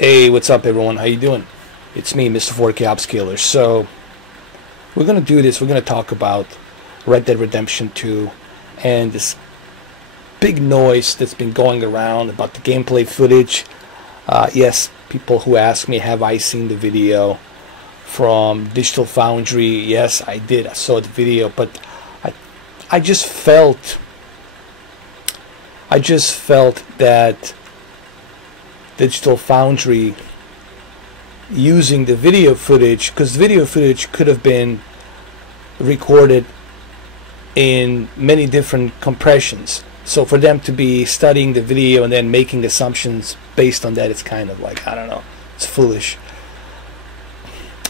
Hey, what's up everyone? How you doing? It's me, Mr. 4K Upscaler. So, we're going to do this. We're going to talk about Red Dead Redemption 2 and this big noise that's been going around about the gameplay footage. Yes, people who ask me, have I seen the video from Digital Foundry? Yes, I did. I saw the video, but I just felt that Digital Foundry using the video footage, because video footage could have been recorded in many different compressions, so for them to be studying the video and then making assumptions based on that, it's kind of like, I don't know, it's foolish.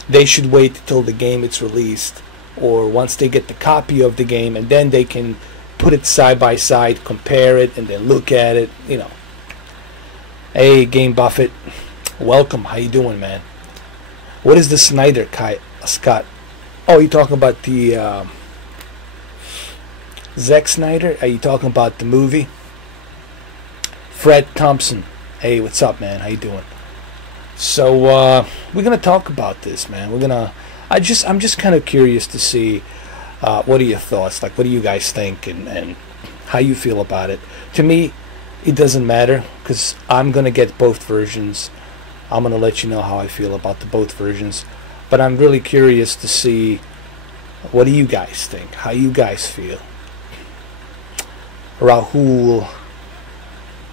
They should wait till the game is released, or once they get the copy of the game, and then they can put it side by side, compare it, and then look at it, you know. Hey, Game Buffett, welcome. How you doing, man? What is the Snyder Scott? Oh, you talking about the Zack Snyder? Are you talking about the movie? Fred Thompson. Hey, what's up, man? How you doing? So we're gonna talk about this, man. I'm just kind of curious to see what are your thoughts, like what do you guys think, and how you feel about it. To me, it doesn't matter, because I'm gonna get both versions. I'm gonna let you know how I feel about the both versions, but I'm really curious to see what do you guys think, how you guys feel. Rahul,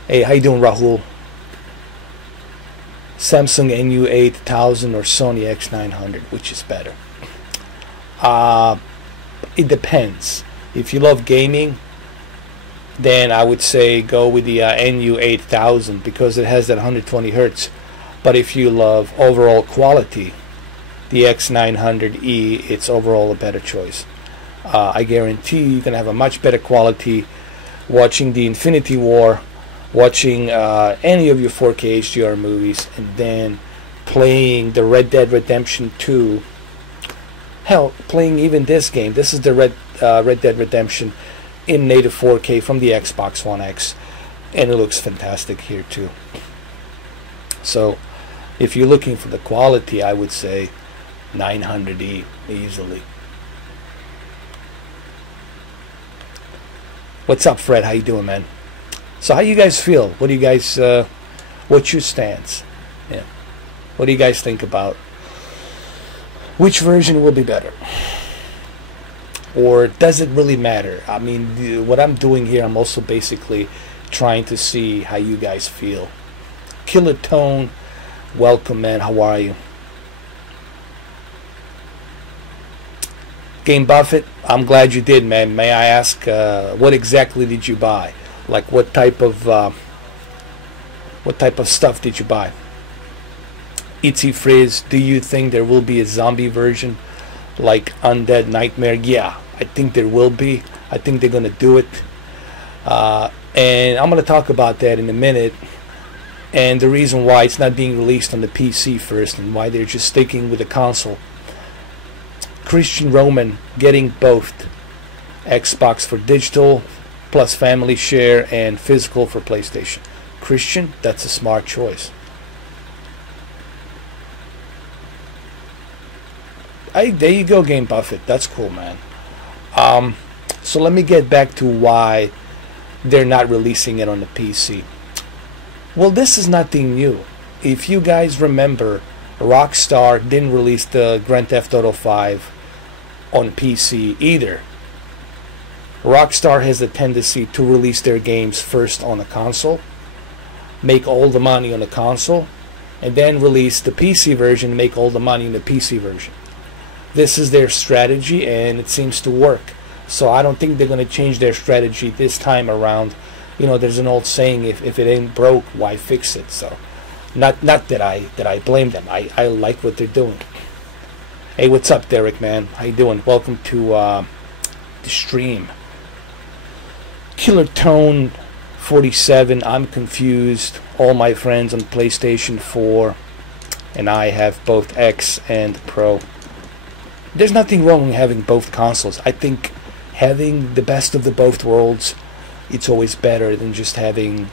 hey, how you doing, Rahul? Samsung NU8000 or Sony X900, which is better? It depends. If you love gaming, then I would say go with the NU8000, because it has that 120 Hertz. But if you love overall quality, the X900E, it's overall a better choice. I guarantee you're going to have a much better quality watching the Infinity War, watching any of your 4K HDR movies, and then playing the Red Dead Redemption 2. Hell, playing even this game. This is the Red Dead Redemption in native 4K from the Xbox One X, and it looks fantastic here too. So if you're looking for the quality, I would say 900E easily. What's up, Fred? How you doing, man? So how you guys feel? What do you guys what's your stance? Yeah, what do you guys think about which version will be better? Or does it really matter? I mean, what I'm doing here, I'm also basically trying to see how you guys feel. Killer Tone, welcome, man. How are you? Game Buffett, I'm glad you did, man. May I ask, what exactly did you buy? Like, what type of stuff did you buy? Itsy Frizz, do you think there will be a zombie version like Undead Nightmare? Yeah, I think there will be. I think they're gonna do it, and I'm gonna talk about that in a minute, and the reason why it's not being released on the PC first, and why they're just sticking with the console. Christian Roman getting both, Xbox for digital plus family share, and physical for PlayStation. Christian, that's a smart choice. There you go, Game Buffett. That's cool, man. So let me get back to why they're not releasing it on the PC. Well, this is nothing new. If you guys remember, Rockstar didn't release the Grand Theft Auto 5 on PC either. Rockstar has a tendency to release their games first on a console, make all the money on the console, and then release the PC version, make all the money in the PC version. This is their strategy, and it seems to work. So I don't think they're going to change their strategy this time around. You know, there's an old saying, if it ain't broke, why fix it? So not that I blame them. I like what they're doing. Hey, what's up, Derek, man? How you doing? Welcome to the stream. Killer Tone 47, I'm confused. All my friends on PlayStation 4, and I have both X and Pro. There's nothing wrong with having both consoles. I think having the best of the both worlds, it's always better than just having...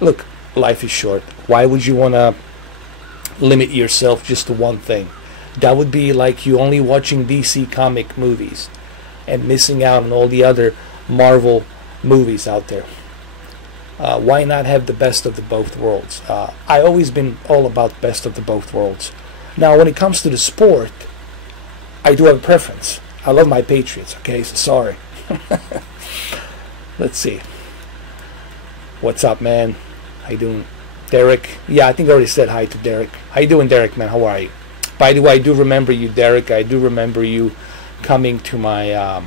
Look, life is short. Why would you want to limit yourself just to one thing? That would be like you only watching DC comic movies and missing out on all the other Marvel movies out there. Why not have the best of the both worlds? I always been all about best of the both worlds. Now, when it comes to the sport, I do have a preference. I love my Patriots. Okay, so sorry. Let's see. What's up, man? How you doing, Derek? Yeah, I think I already said hi to Derek. How you doing, Derek, man? How are you? By the way, I do remember you, Derek. I do remember you coming to my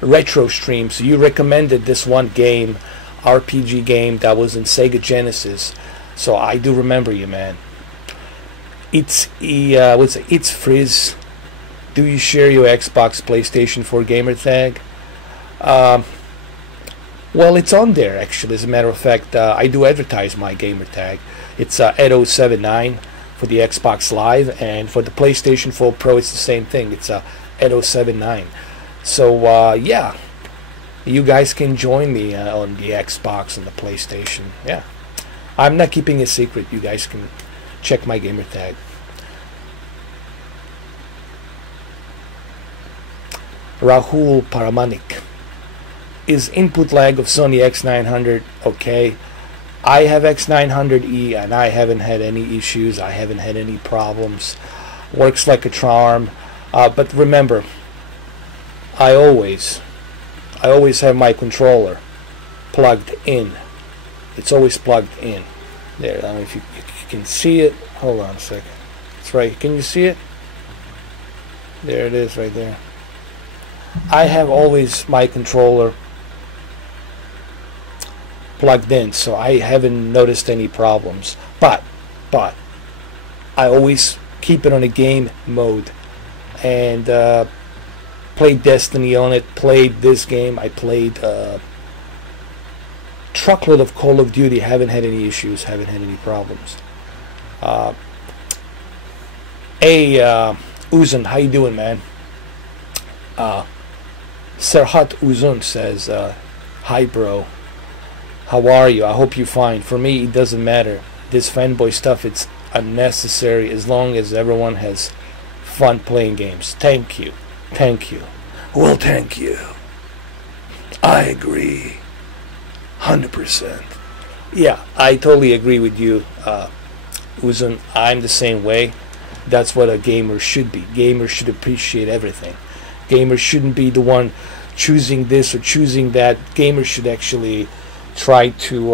retro stream. So you recommended this one game, RPG game that was in Sega Genesis. So I do remember you, man. It's what's it? It's Frizz. Do you share your Xbox, PlayStation 4 gamer tag? Well, it's on there actually. As a matter of fact, I do advertise my gamer tag. It's Edo79 for the Xbox Live, and for the PlayStation 4 Pro, it's the same thing. It's Edo79. So yeah, you guys can join me on the Xbox and the PlayStation. Yeah, I'm not keeping a secret. You guys can check my gamer tag. Rahul Paramanik. Is input lag of Sony X900 okay? I have X900E and I haven't had any issues. I haven't had any problems. Works like a charm. But remember, I always have my controller plugged in. It's always plugged in. There, I don't know if you can see it. Hold on a second. It's right. Can you see it? There it is right there. I have always my controller plugged in, so I haven't noticed any problems. But I always keep it on a game mode and played Destiny on it, played this game, I played truckload of Call of Duty, haven't had any issues, haven't had any problems. Hey Uzun, how you doing, man? Serhat Uzun says, hi bro, how are you? I hope you're fine. For me, it doesn't matter. This fanboy stuff, it's unnecessary as long as everyone has fun playing games. Thank you. Thank you. Well, thank you. I agree. 100%. Yeah, I totally agree with you, Uzun. I'm the same way. That's what a gamer should be. Gamers should appreciate everything. Gamers shouldn't be the one choosing this or choosing that. Gamers should actually try to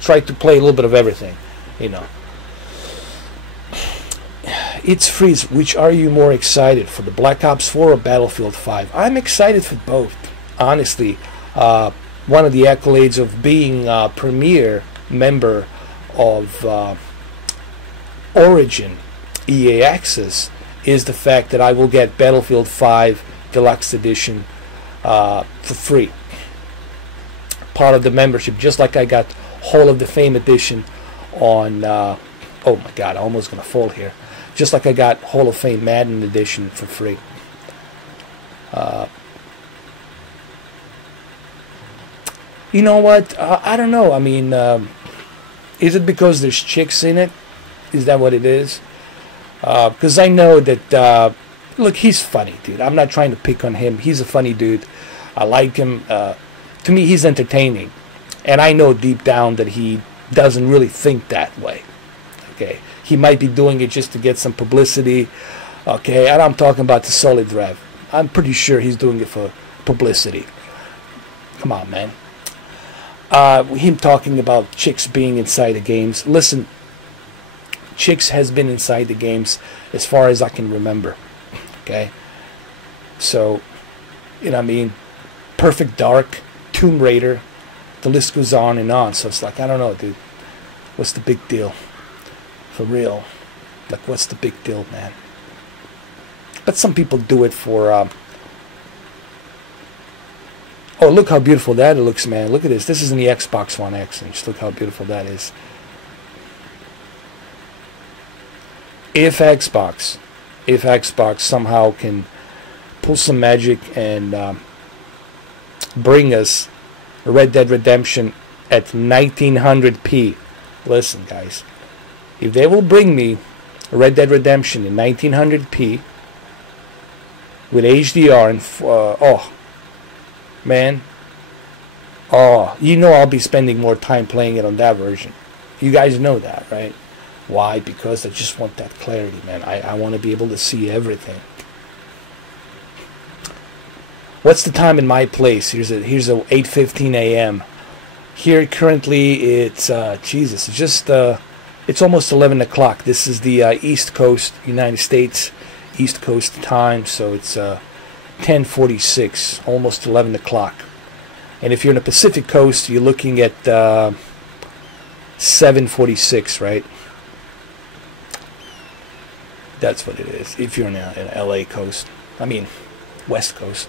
play a little bit of everything, you know. It's Freeze. Which are you more excited for, the Black Ops 4 or Battlefield 5? I'm excited for both, honestly. One of the accolades of being a premier member of Origin EA Access is the fact that I will get Battlefield 5 Deluxe Edition for free. Part of the membership, just like I got Hall of the Fame Edition on oh my god, I'm almost gonna fall here. Just like I got Hall of Fame Madden Edition for free. You know what? I don't know. I mean, is it because there's chicks in it? Is that what it is? Because I know that, look, he's funny, dude. I'm not trying to pick on him. He's a funny dude. I like him. To me, he's entertaining. And I know deep down that he doesn't really think that way. Okay? He might be doing it just to get some publicity. Okay? And I'm talking about the Solid Rev. I'm pretty sure he's doing it for publicity. Come on, man. Him talking about chicks being inside the games. Listen, chicks has been inside the games as far as I can remember. Okay? So, you know what I mean? Perfect Dark, Tomb Raider, the list goes on and on. So it's like, I don't know, dude. What's the big deal? For real. Like, what's the big deal, man? But some people do it for... oh, look how beautiful that looks, man. Look at this. This is in the Xbox One X. And just look how beautiful that is. If Xbox somehow can pull some magic and bring us Red Dead Redemption at 1900p. Listen, guys, if they will bring me Red Dead Redemption in 1900p with HDR and oh man, oh, you know I'll be spending more time playing it on that version. You guys know that, right? Why? Because I just want that clarity, man. I want to be able to see everything. What's the time in my place? Here's a 8:15 a.m. Here currently it's Jesus. It's just it's almost 11 o'clock. This is the East Coast, United States, East Coast time. So it's 10:46, almost 11 o'clock. And if you're in the Pacific Coast, you're looking at 7:46, right? That's what it is. If you're in LA coast, I mean West Coast.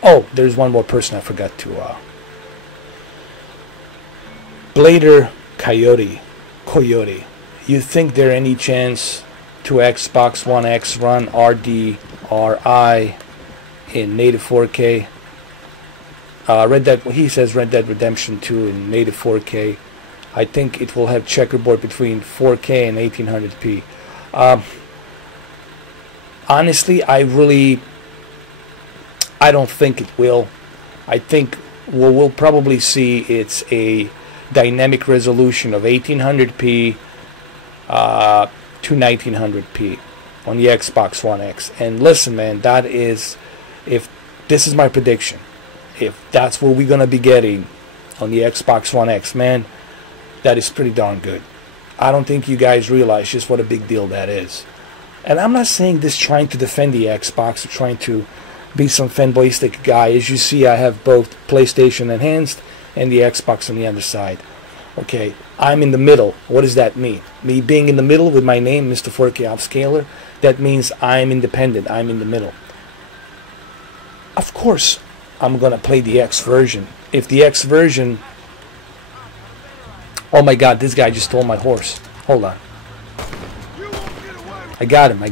Oh, there's one more person I forgot to. Blader Coyote. You think there any chance to Xbox One X run RDRI in native 4K? He says Red Dead Redemption 2 in native 4K. I think it will have checkerboard between 4K and 1800p. Honestly, I don't think it will. I think what we'll probably see it's a dynamic resolution of 1800p to 1900p on the Xbox One X. And listen, man, that is, if this is my prediction, if that's what we're gonna be getting on the Xbox One X, man, that is pretty darn good. I don't think you guys realize just what a big deal that is. And I'm not saying this trying to defend the Xbox or trying to be some fanboyistic guy. As you see, I have both PlayStation Enhanced and the Xbox on the other side. Okay, I'm in the middle. What does that mean? Me being in the middle with my name, Mr. 4K Offscaler, that means I'm independent. I'm in the middle. Of course, I'm going to play the X version. If the X version... Oh my God, this guy just stole my horse. Hold on. I got him.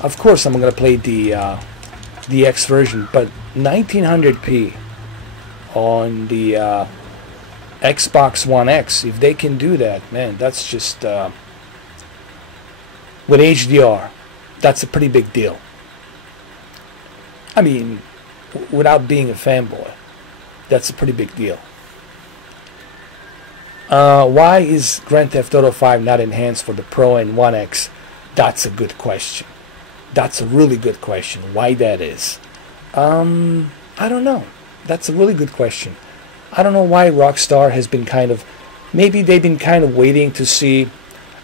Of course, I'm going to play the X version, but 1900p on the Xbox One X, if they can do that, man, that's just with HDR, that's a pretty big deal. I mean, without being a fanboy, that's a pretty big deal. Why is Grand Theft Auto 5 not enhanced for the Pro and One X? That's a good question. That's a really good question. Why that is? I don't know. That's a really good question. I don't know why Rockstar has been kind of... Maybe they've been kind of waiting to see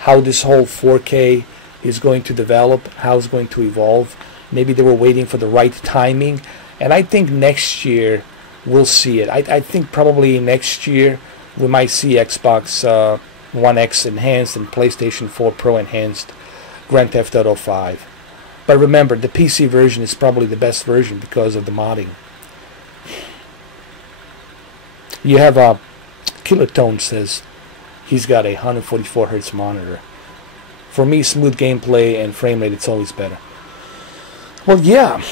how this whole 4K is going to develop, how it's going to evolve. Maybe they were waiting for the right timing. And I think next year we'll see it. I think probably next year we might see Xbox One X enhanced and PlayStation 4 Pro enhanced Grand Theft Auto 5. But remember, the PC version is probably the best version because of the modding. You have Kilotone says he's got a 144 Hz monitor. For me, smooth gameplay and frame rate, it's always better. Well, yeah,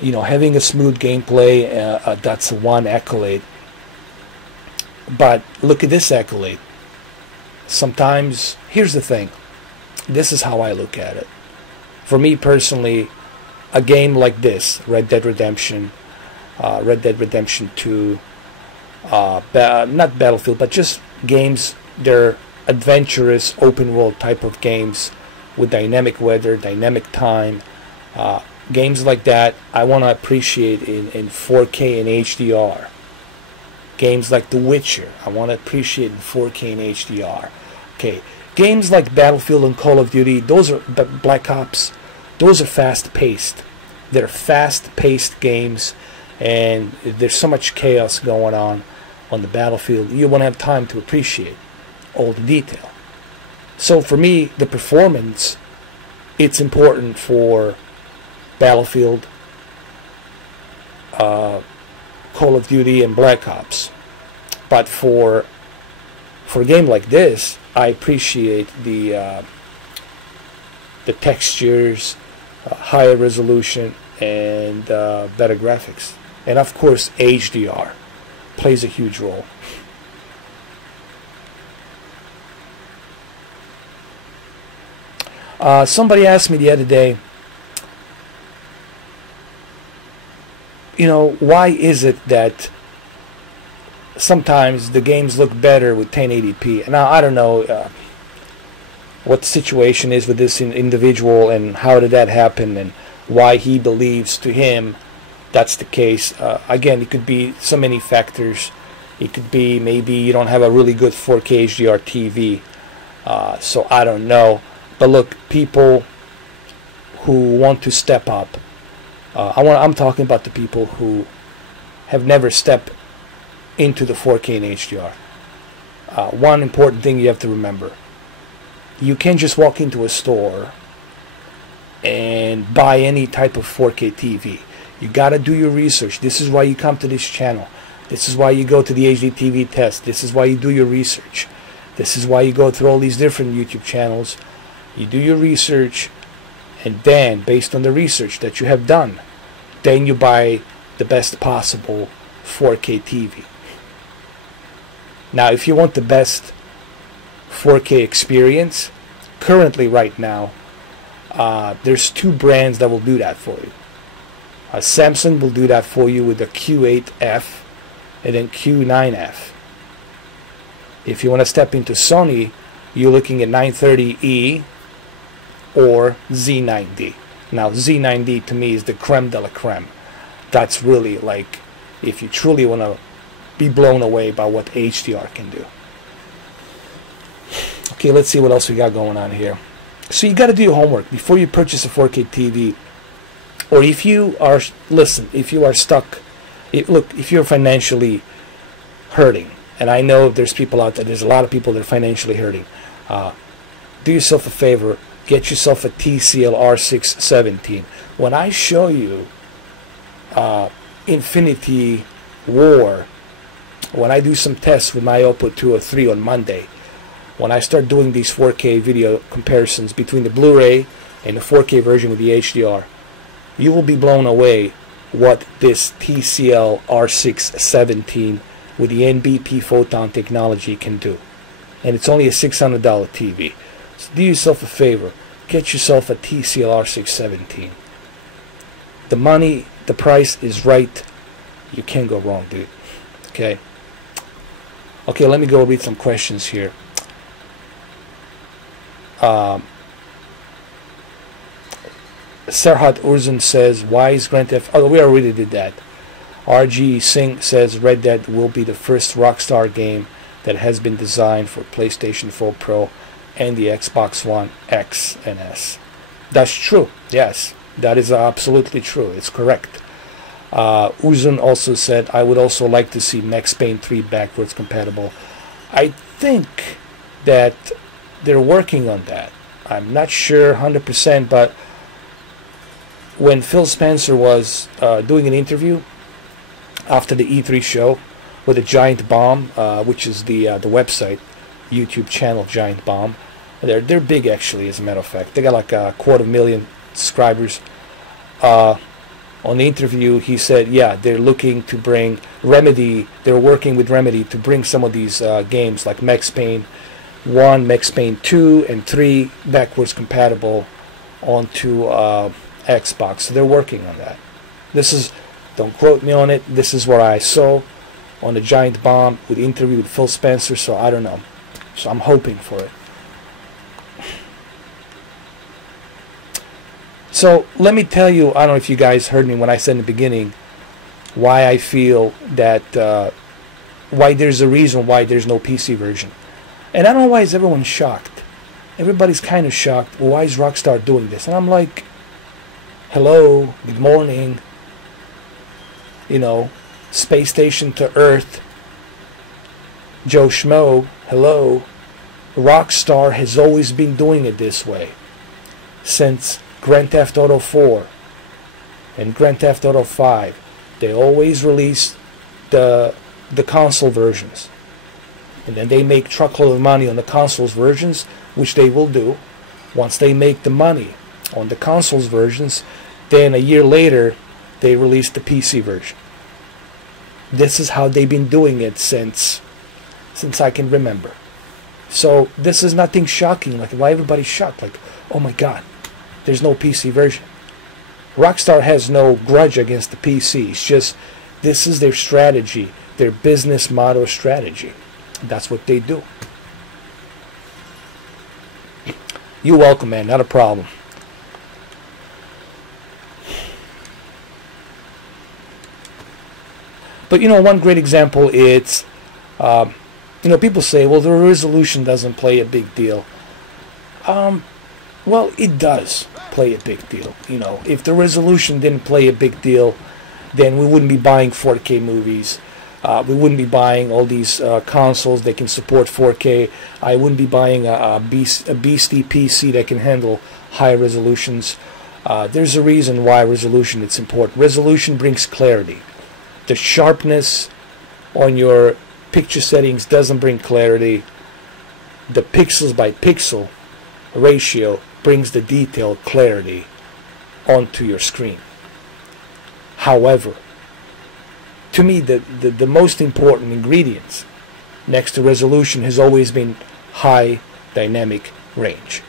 you know, having a smooth gameplay, that's one accolade. But look at this accolade. Sometimes, here's the thing. This is how I look at it. For me personally, a game like this, Red Dead Redemption 2, not Battlefield, but just games, they're adventurous, open world type of games with dynamic weather, dynamic time. Games like that, I want to appreciate in 4K and HDR. Games like The Witcher, I want to appreciate in 4K and HDR. Okay, games like Battlefield and Call of Duty, those are Black Ops, those are fast-paced. They're fast-paced games, and there's so much chaos going on the battlefield. You won't have time to appreciate all the detail. So for me, the performance, it's important for Battlefield, Call of Duty, and Black Ops. But for a game like this, I appreciate the textures, higher resolution, and better graphics. And of course, HDR plays a huge role. Somebody asked me the other day, you know, why is it that sometimes the games look better with 1080p? Now, I don't know what the situation is with this individual and how did that happen and why he believes to him that's the case. Again, it could be so many factors. It could be maybe you don't have a really good 4K HDR TV. So I don't know. But look, people who want to step up, I'm talking about the people who have never stepped into the 4K and HDR. One important thing you have to remember: you can't just walk into a store and buy any type of 4K TV. You gotta do your research. This is why you come to this channel. This is why you go to the HD TV test. This is why you do your research. This is why you go through all these different YouTube channels. You do your research, and then based on the research that you have done, then you buy the best possible 4K TV. Now, if you want the best 4K experience, currently right now, there's two brands that will do that for you. Samsung will do that for you with the Q8F and then Q9F. If you want to step into Sony, you're looking at 930E or Z9D. Now, Z9D to me is the creme de la creme. That's really like, if you truly want to be blown away by what HDR can do. Okay, let's see what else we got going on here. So you got to do your homework before you purchase a 4K TV. Or if you are, listen, if you are stuck, if you're financially hurting, and I know there's people out there, there's a lot of people that are financially hurting, do yourself a favor, get yourself a TCL R617. When I show you Infinity War, when I do some tests with my Output 203 on Monday, when I start doing these 4K video comparisons between the Blu-ray and the 4K version with the HDR, you will be blown away what this TCL R617 with the NBP photon technology can do. And it's only a $600 TV. So do yourself a favor, get yourself a TCL R617. The money, the price is right. You can't go wrong, dude. Okay. Okay, let me go read some questions here. Serhat Urzun says, why is Grand Theft... Oh, we already did that. RG Singh says, Red Dead will be the first Rockstar game that has been designed for PlayStation 4 Pro and the Xbox One X and S. That's true. Yes, that is absolutely true. It's correct. Uzun also said, I would also like to see Max Payne 3 backwards compatible. I think that they're working on that. I'm not sure 100%, but when Phil Spencer was doing an interview after the E3 show with a Giant Bomb, which is the website, YouTube channel Giant Bomb, they're big actually, as a matter of fact. They got like 250,000 subscribers. On the interview, he said, yeah, they're looking to bring Remedy. They're working with Remedy to bring some of these games like Max Payne 1, Max Payne 2, and 3 backwards compatible onto Xbox. So they're working on that. This is, don't quote me on it, this is what I saw on the Giant Bomb with the interview with Phil Spencer, so I don't know. So I'm hoping for it. So let me tell you, I don't know if you guys heard me when I said in the beginning why I feel that why there's a reason why there's no PC version. And I don't know why is everyone shocked. Everybody's kind of shocked. Well, why is Rockstar doing this? And I'm like, hello, good morning. You know, space station to Earth. Joe Schmo, hello. Rockstar has always been doing it this way since Grand Theft Auto 4 and Grand Theft Auto 5. They always release the console versions, and then they make truckload of money on the consoles versions, which they will do. Once they make the money on the consoles versions, then a year later they release the PC version. This is how they've been doing it since I can remember. So this is nothing shocking. Like, why everybody's shocked? Like, oh my God, there's no PC version. Rockstar has no grudge against the PC. It's just, this is their strategy, their business model strategy. That's what they do. You're welcome, man. Not a problem. But, you know, one great example is, you know, people say, well, the resolution doesn't play a big deal. Well, it does play a big deal. You know, if the resolution didn't play a big deal, then we wouldn't be buying 4K movies. We wouldn't be buying all these consoles that can support 4K. I wouldn't be buying a beastie PC that can handle high resolutions. There's a reason why resolution is important. Resolution brings clarity. The sharpness on your picture settings doesn't bring clarity. The pixels by pixel ratio brings the detail clarity onto your screen. However, to me, the most important ingredients next to resolution has always been high dynamic range.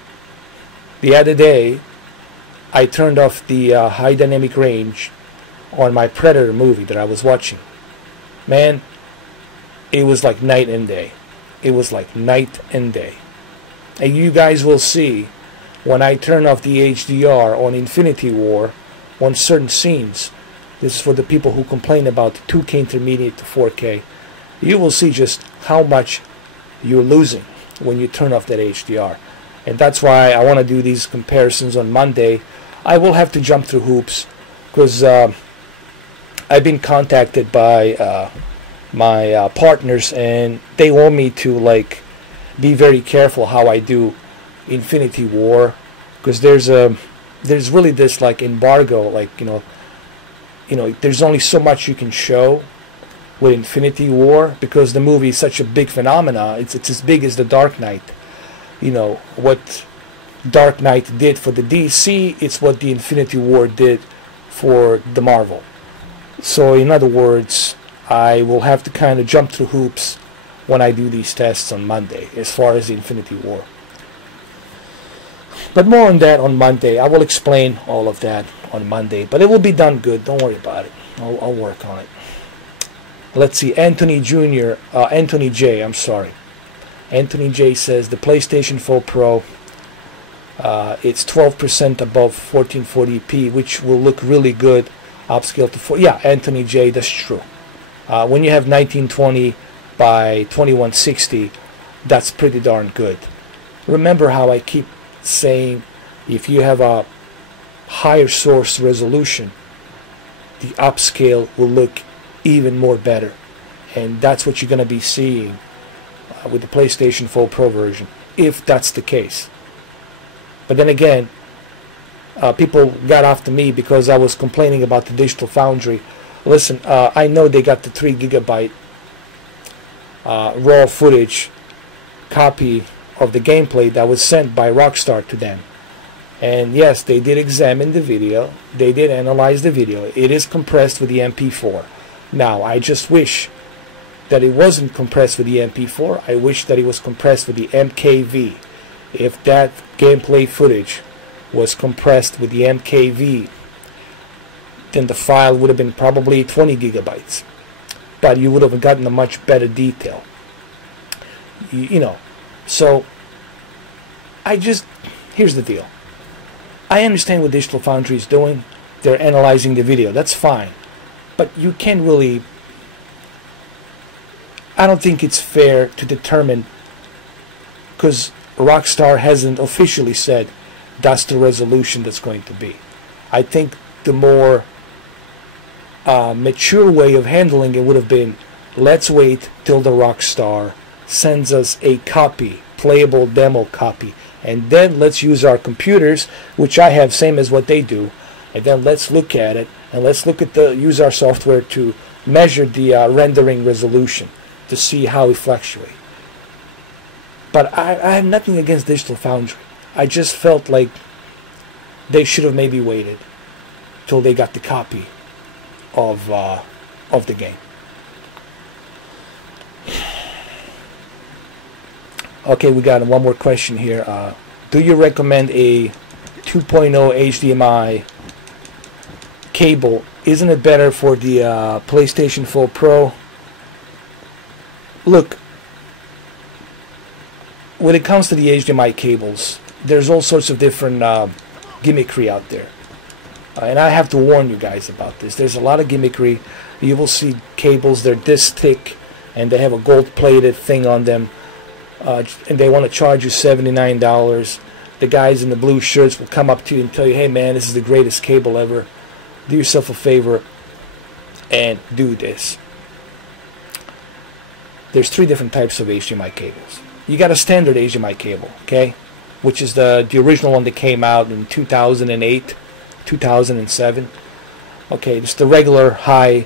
The other day, I turned off the high dynamic range on my Predator movie that I was watching. Man, it was like night and day. It was like night and day. And you guys will see when I turn off the HDR on Infinity War on certain scenes. This is for the people who complain about 2K intermediate to 4K. You will see just how much you're losing when you turn off that HDR. And that's why I want to do these comparisons on Monday. I will have to jump through hoops because I've been contacted by my partners, and they want me to like be very careful how I do Infinity War, because there's really this like embargo, like you know there's only so much you can show with Infinity War because the movie is such a big phenomena. It's as big as the Dark Knight. You know what Dark Knight did for the DC, it's what the Infinity War did for the Marvel. So in other words, I will have to kind of jump through hoops when I do these tests on Monday as far as the Infinity War. But more on that on Monday. I will explain all of that on Monday, but it will be done good. Don't worry about it. I'll work on it. Let's see. Anthony J. I'm sorry. Anthony J says the PlayStation 4 Pro, it's 12% above 1440p, which will look really good upscale to 4. Yeah, Anthony J, that's true. When you have 1920 by 2160, that's pretty darn good. Remember how I keep saying if you have a higher source resolution, the upscale will look even more better. And that's what you're going to be seeing with the PlayStation 4 Pro version, if that's the case. But then again, people got after me because I was complaining about the Digital Foundry. Listen, I know they got the 3 gigabyte raw footage copy of the gameplay that was sent by Rockstar to them. And yes, they did examine the video. They did analyze the video. It is compressed with the MP4. Now, I just wish that it wasn't compressed with the MP4. I wish that it was compressed with the MKV. If that gameplay footage was compressed with the MKV, then the file would have been probably 20 gigabytes. But you would have gotten a much better detail. You know, so here's the deal. I understand what Digital Foundry is doing. They're analyzing the video. That's fine. But you can't really... I don't think it's fair to determine, because Rockstar hasn't officially said that's the resolution that's going to be. I think the more mature way of handling it would have been, let's wait till the Rockstar sends us a copy, playable demo copy, and then let's use our computers, which I have same as what they do, and then let's look at it, and let's look at use our software to measure the rendering resolution to see how it fluctuates. But I have nothing against Digital Foundry. I just felt like they should have maybe waited till they got the copy of the game. Okay, we got one more question here. Do you recommend a 2.0 HDMI cable? Isn't it better for the PlayStation 4 Pro? Look, when it comes to the HDMI cables, there's all sorts of different gimmickry out there. And I have to warn you guys about this. There's a lot of gimmickry. You will see cables, they're this thick, and they have a gold-plated thing on them. And they want to charge you $79. The guys in the blue shirts will come up to you and tell you, hey man, this is the greatest cable ever. Do yourself a favor and do this. There's 3 different types of HDMI cables. You got a standard HDMI cable, okay, which is the original one that came out in 2008, 2007. Okay, it's the regular high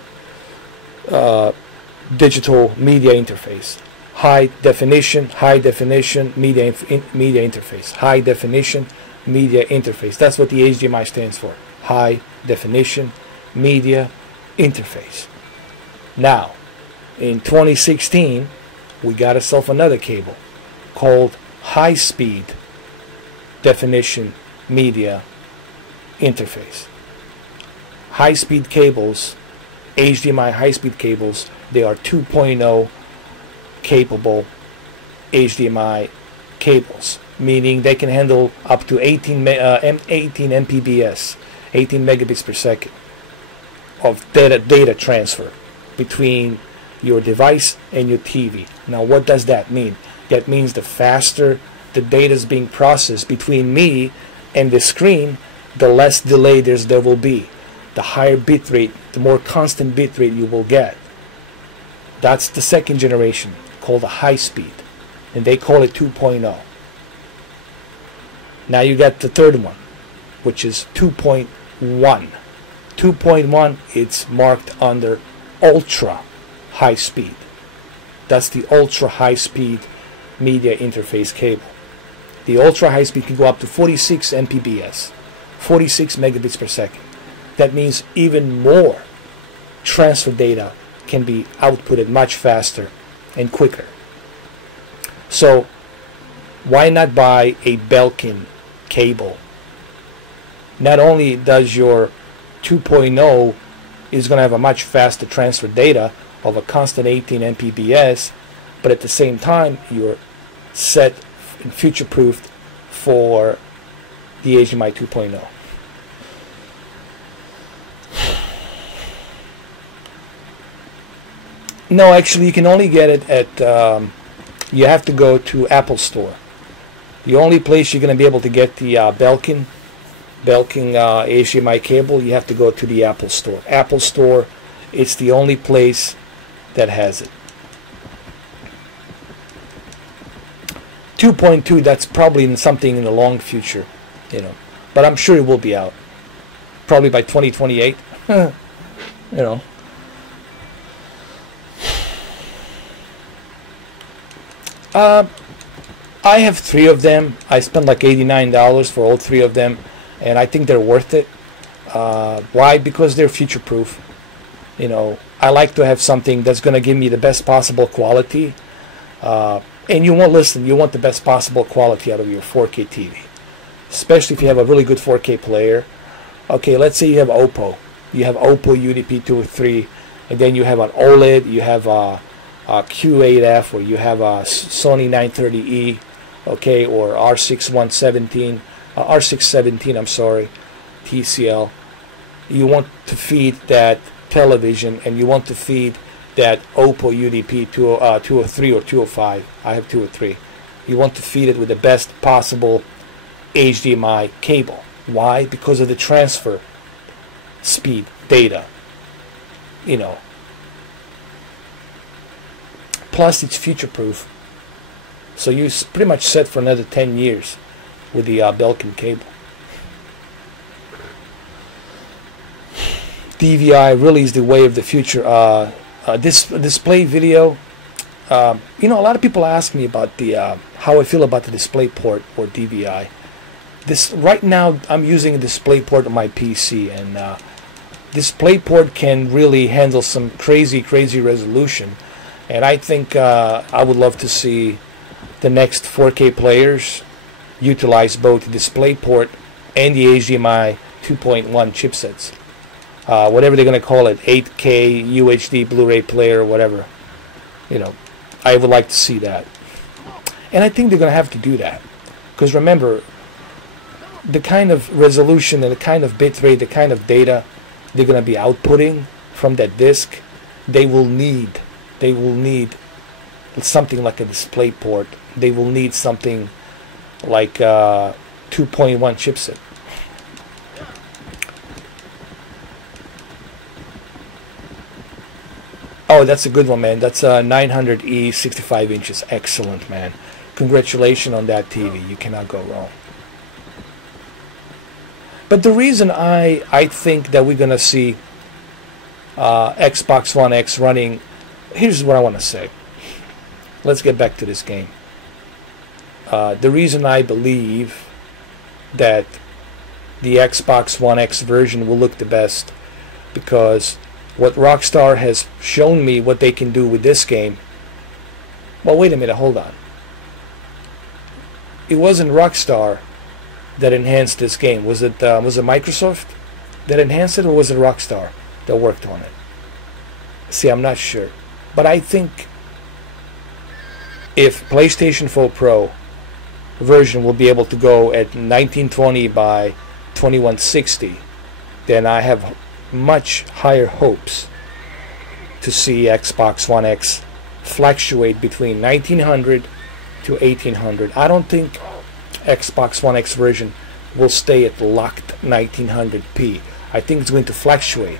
digital media interface. High definition media interface. High definition media interface. That's what the HDMI stands for. High definition media interface. Now, in 2016, we got ourselves another cable called high speed definition media interface. High speed cables, HDMI high speed cables, they are 2.0 capable HDMI cables, meaning they can handle up to 18 Mbps, 18 megabits per second of data transfer between your device and your TV. Now, what does that mean? That means the faster the data is being processed between me and the screen, the less delay there will be. The higher bit rate, the more constant bit rate you will get. That's the second generation, called the high speed, and they call it 2.0. Now you got the third one, which is 2.1. 2.1, it's marked under ultra high speed. That's the ultra high speed media interface cable. The ultra high speed can go up to 46 Mbps, 46 megabits per second. That means even more transfer data can be outputted much faster and quicker. So why not buy a Belkin cable? Not only does your 2.0 is going to have a much faster transfer data of a constant 18 Mbps, but at the same time you're set and future-proofed for the HDMI 2.0. No, actually, you can only get it at, you have to go to Apple Store. The only place you're going to be able to get the Belkin HDMI cable, you have to go to the Apple Store. Apple Store, it's the only place that has it. 2.2, that's probably something in the long future, you know, but I'm sure it will be out. Probably by 2028, you know. I have 3 of them. I spent like $89 for all 3 of them, and I think they're worth it. Why? Because they're future-proof. You know, I like to have something that's going to give me the best possible quality. And you want the best possible quality out of your 4K TV, especially if you have a really good 4K player. Okay, let's say you have Oppo. You have Oppo UDP-203, and then you have an OLED. You have a Q8F, or you have a Sony 930E, okay, or R617, I'm sorry, TCL. You want to feed that television, and you want to feed that Oppo UDP 203 or 205. I have 203. You want to feed it with the best possible HDMI cable. Why? Because of the transfer speed data, you know. Plus, it's future-proof, so you're pretty much set for another 10 years with the Belkin cable. DVI really is the way of the future. This display video, you know, a lot of people ask me about the how I feel about the DisplayPort or DVI. Right now, I'm using a DisplayPort on my PC, and DisplayPort can really handle some crazy resolution. And I think I would love to see the next 4K players utilize both the DisplayPort and the HDMI 2.1 chipsets. Whatever they're going to call it, 8K UHD Blu-ray player or whatever. You know, I would like to see that. And I think they're going to have to do that. Because remember, the kind of resolution and the kind of bitrate, the kind of data they're going to be outputting from that disc, they will need something like a DisplayPort. They will need something like 2.1 chipset. Oh, that's a good one, man. That's a 900E, 65 inches. Excellent, man. Congratulations on that TV. You cannot go wrong. But the reason I think that we're going to see Xbox One X running, here's what I want to say. Let's get back to this game. The reason I believe that the Xbox One X version will look the best, because what Rockstar has shown me what they can do with this game. Well, wait a minute, hold on. It wasn't Rockstar that enhanced this game. Was it Microsoft that enhanced it, or was it Rockstar that worked on it? See, I'm not sure. But I think if PlayStation 4 Pro version will be able to go at 1920 by 2160, then I have much higher hopes to see Xbox One X fluctuate between 1900 to 1800. I don't think Xbox One X version will stay at locked 1900p. I think it's going to fluctuate.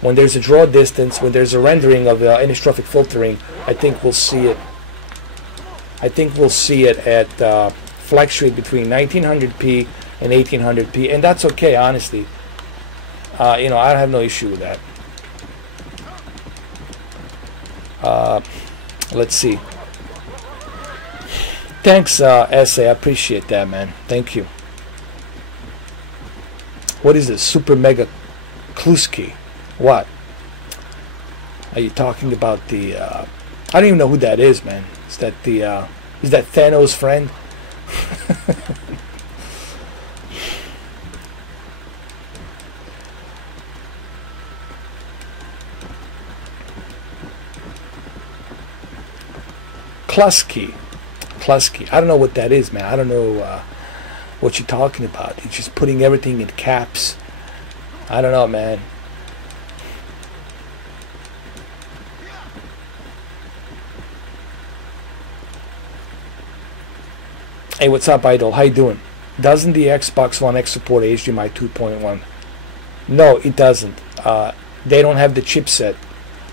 When there's a draw distance, when there's a rendering of anisotropic filtering, I think we'll see it. I think we'll see it at fluctuate between 1900p and 1800p, and that's okay, honestly. You know, I have no issue with that. Let's see. Thanks, Essay. I appreciate that, man. Thank you. What is this? Super Mega Kluski? What? Are you talking about the... I don't even know who that is, man. Is that the... is that Thanos' friend? Klusky. I don't know what that is, man. I don't know what you're talking about. He's just putting everything in caps. I don't know, man. Hey, what's up, Idol? How you doing? Doesn't the Xbox One X support HDMI 2.1? No, it doesn't. They don't have the chipset.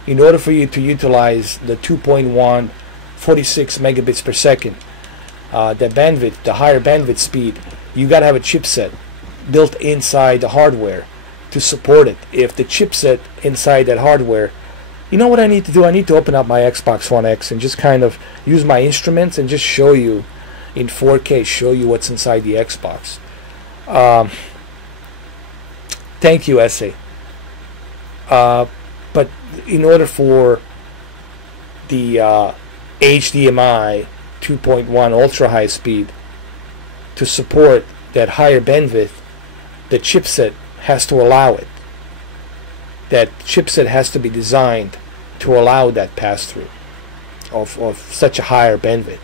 In order for you to utilize the 2.1 46 megabits per second, the bandwidth, the higher bandwidth speed, you got to have a chipset built inside the hardware to support it. If the chipset inside that hardware, you know what I need to do? I need to open up my Xbox One X and just kind of use my instruments and just show you in 4K, show you what's inside the Xbox. Thank you, Essay. But in order for the HDMI 2.1 ultra high speed to support that higher bandwidth, the chipset has to allow it. That chipset has to be designed to allow that pass through of such a higher bandwidth.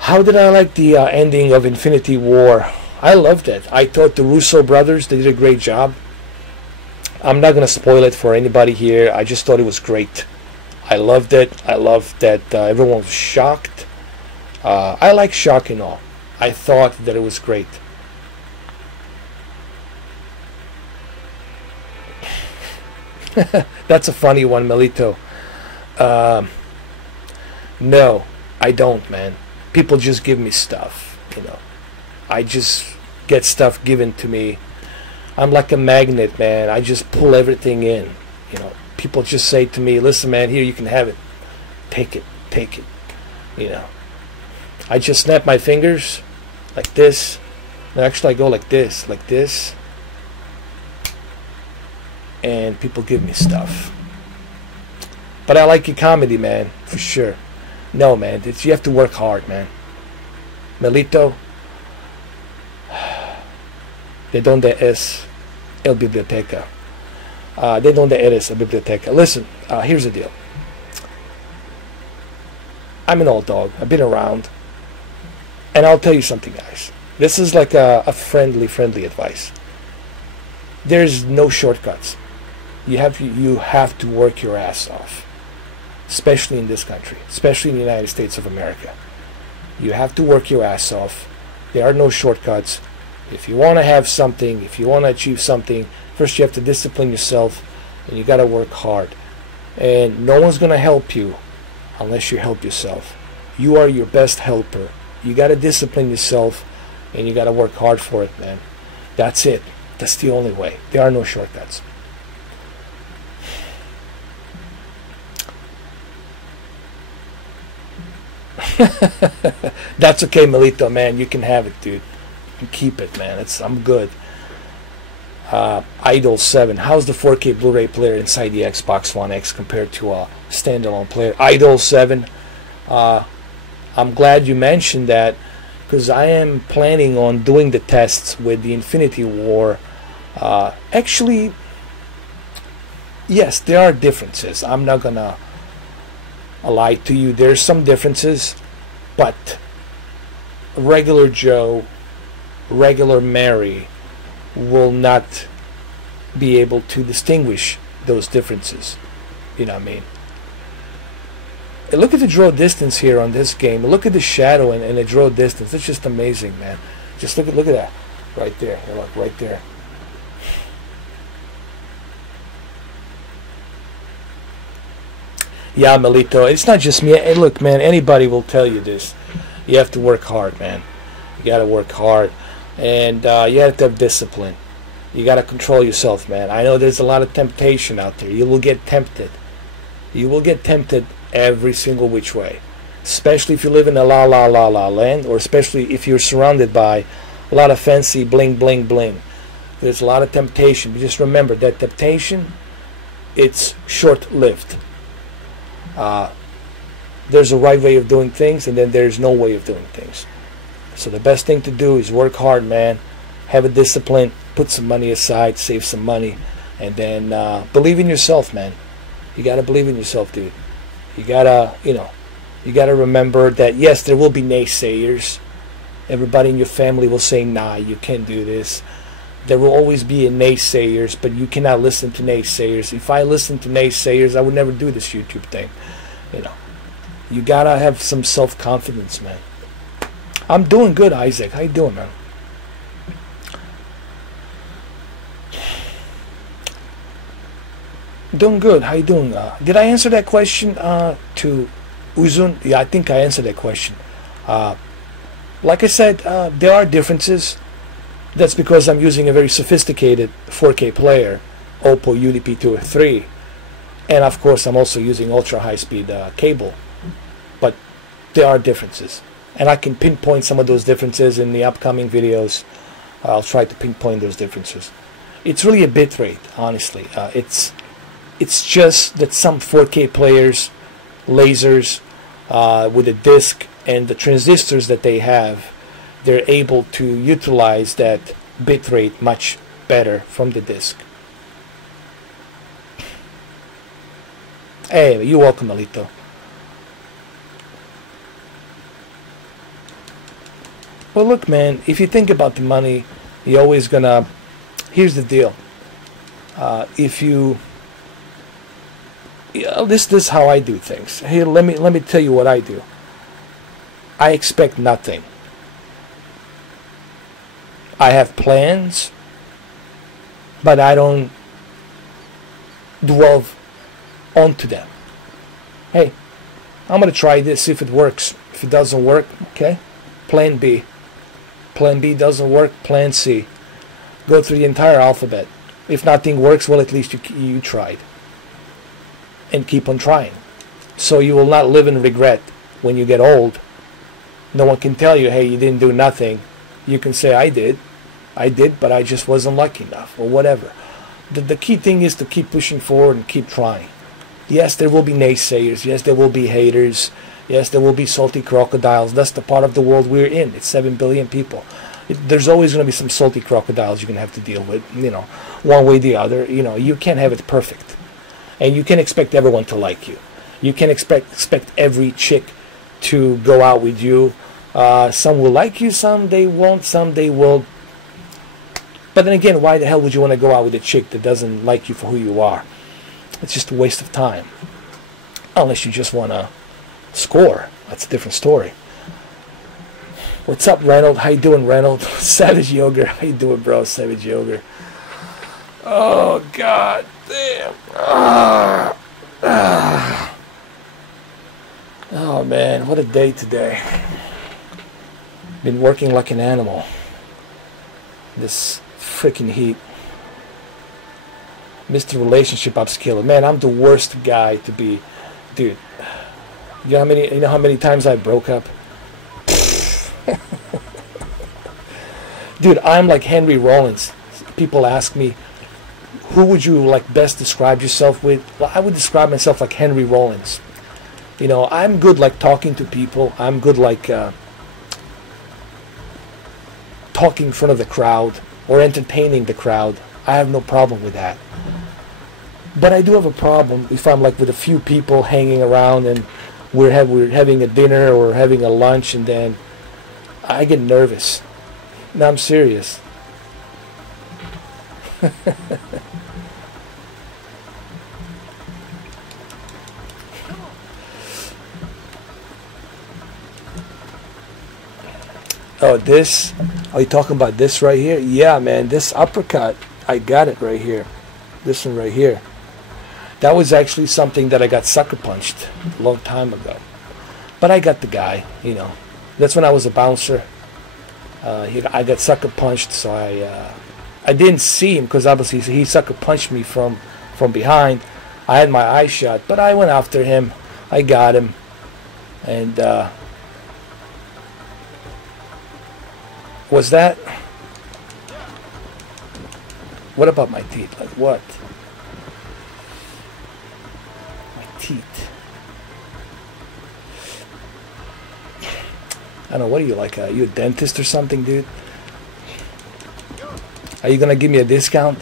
How did I like the ending of Infinity War? I loved it. I thought the Russo brothers, they did a great job. I'm not going to spoil it for anybody here. I just thought it was great. I loved it. I loved that everyone was shocked. I like shock and all. I thought that it was great. That's a funny one, Melito. No, I don't, man. People just give me stuff, you know. I just get stuff given to me. I'm like a magnet, man. I just pull everything in, you know. People just say to me, listen, man, here, you can have it. Take it, you know. I just snap my fingers like this. No, actually, I go like this, and people give me stuff. But I like your comedy, man, for sure. No, man, you have to work hard, man. Melito, de donde es el biblioteca? De donde eres el biblioteca? Listen, here's the deal. I'm an old dog. I've been around. And I'll tell you something, guys. This is like a friendly advice. There's no shortcuts. You have to work your ass off. Especially in this country. Especially in the United States of America. You have to work your ass off. There are no shortcuts. If you want to have something, if you want to achieve something, first you have to discipline yourself, and you got to work hard. And no one's going to help you unless you help yourself. You are your best helper. You got to discipline yourself, and you got to work hard for it, man. That's it. That's the only way. There are no shortcuts. That's okay, Melito, man. You can have it, dude. You can keep it, man. I'm good. Idol 7. How's the 4K Blu-ray player inside the Xbox One X compared to a standalone player? Idol 7. I'm glad you mentioned that, because I am planning on doing the tests with the Infinity War. Actually, yes, there are differences. I'm not gonna lie to you. There's some differences, but regular Joe, regular Mary will not be able to distinguish those differences. You know what I mean? And look at the draw distance here on this game. Look at the shadow and the draw distance. It's just amazing, man. Just look at that right there. Look right there. Yeah, Melito, it's not just me. Hey, look, man, anybody will tell you this. You have to work hard, man. You got to work hard. And you have to have discipline. You got to control yourself, man. I know there's a lot of temptation out there. You will get tempted. You will get tempted every single which way. Especially if you live in a la land, or especially if you're surrounded by a lot of fancy bling, bling, bling. There's a lot of temptation. But just remember that temptation, it's short-lived. There's a right way of doing things, and then there's no way of doing things. So the best thing to do is work hard, man. Have a discipline. Put some money aside. Save some money. And then believe in yourself, man. You got to believe in yourself, dude. You got to, you got to remember that, yes, there will be naysayers. Everybody in your family will say, nah, you can't do this. There will always be naysayers, but you cannot listen to naysayers. If I listened to naysayers, I would never do this YouTube thing. You gotta have some self-confidence, man. I'm doing good, Isaac. How you doing, man? Doing good. How you doing? Did I answer that question to Uzun? Yeah, I think I answered that question. Like I said, there are differences. That's because I'm using a very sophisticated 4K player, Oppo UDP-203, and of course I'm also using ultra high-speed cable. But there are differences, and I can pinpoint some of those differences in the upcoming videos. I'll try to pinpoint those differences. It's really a bit rate, honestly. It's just that some 4K players, lasers with a disc and the transistors that they have, they're able to utilize that bitrate much better from the disk. Hey, you're welcome, Alito. Well, look, man, if you think about the money, you're always gonna... Here's the deal. If you... This is how I do things. Here, let me tell you what I do. I expect nothing. I have plans, but I don't dwell onto them. Hey, I'm going to try this, see if it works. If it doesn't work, okay, plan B. Plan B doesn't work, plan C. Go through the entire alphabet. If nothing works, well, at least you tried. And keep on trying. So you will not live in regret when you get old. No one can tell you, hey, you didn't do nothing. You can say, I did, but I just wasn't lucky enough, or whatever. The key thing is to keep pushing forward and keep trying. Yes, there will be naysayers. Yes, there will be haters. Yes, there will be salty crocodiles. That's the part of the world we're in. It's 7 billion people. There's always going to be some salty crocodiles you're going to have to deal with, one way or the other. You can't have it perfect. And you can't expect everyone to like you. You can't expect every chick to go out with you. Some will like you, some they won't, some they will. But then again, why the hell would you want to go out with a chick that doesn't like you for who you are? It's just a waste of time. Unless you just want to score. That's a different story. What's up, Reynold? How you doing, Reynold? Savage Yoga. How you doing, bro? Savage Yoga. Oh, God damn. Oh, man. What a day today. Been working like an animal. This freaking heat. Mr. Relationship Upskiller. Man, I'm the worst guy to be. Dude. You know how many times I broke up? Dude, I'm like Henry Rollins. People ask me, who would you like best describe yourself with? Well, I would describe myself like Henry Rollins. I'm good like talking to people. I'm good like talking in front of the crowd or entertaining the crowd. I have no problem with that. But I do have a problem if I'm like with a few people hanging around and we're having a dinner or having a lunch, and then I get nervous. No, I'm serious. Oh, this? Are you talking about this right here? Yeah, man, this uppercut, I got it right here. This one right here. That was actually something that I got sucker punched a long time ago. But I got the guy, That's when I was a bouncer. I got sucker punched, so I didn't see him because obviously he sucker punched me from behind. I had my eye shut, but I went after him. I got him. And was that? What about my teeth? Like what? My teeth. I don't know, what are you like? Are you a dentist or something, dude? Are you gonna give me a discount?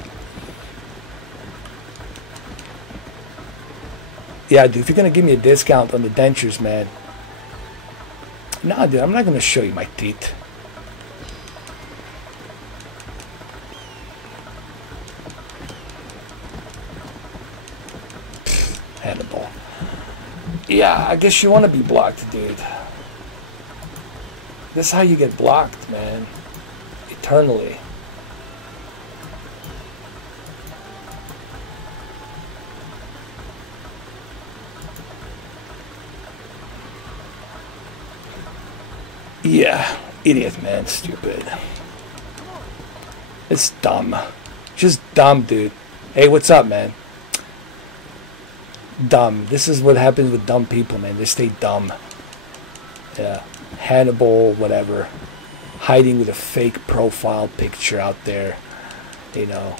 Yeah, dude, if you're gonna give me a discount on the dentures, man. Nah, dude, I'm not gonna show you my teeth. Hannibal. Yeah, I guess you want to be blocked, dude. This is how you get blocked, man. Eternally. Yeah, idiot, man. Stupid. It's dumb. Just dumb, dude. Hey, what's up, man? Dumb. This is what happens with dumb people, man. They stay dumb. Yeah. Hannibal, whatever. Hiding with a fake profile picture out there. Yeah.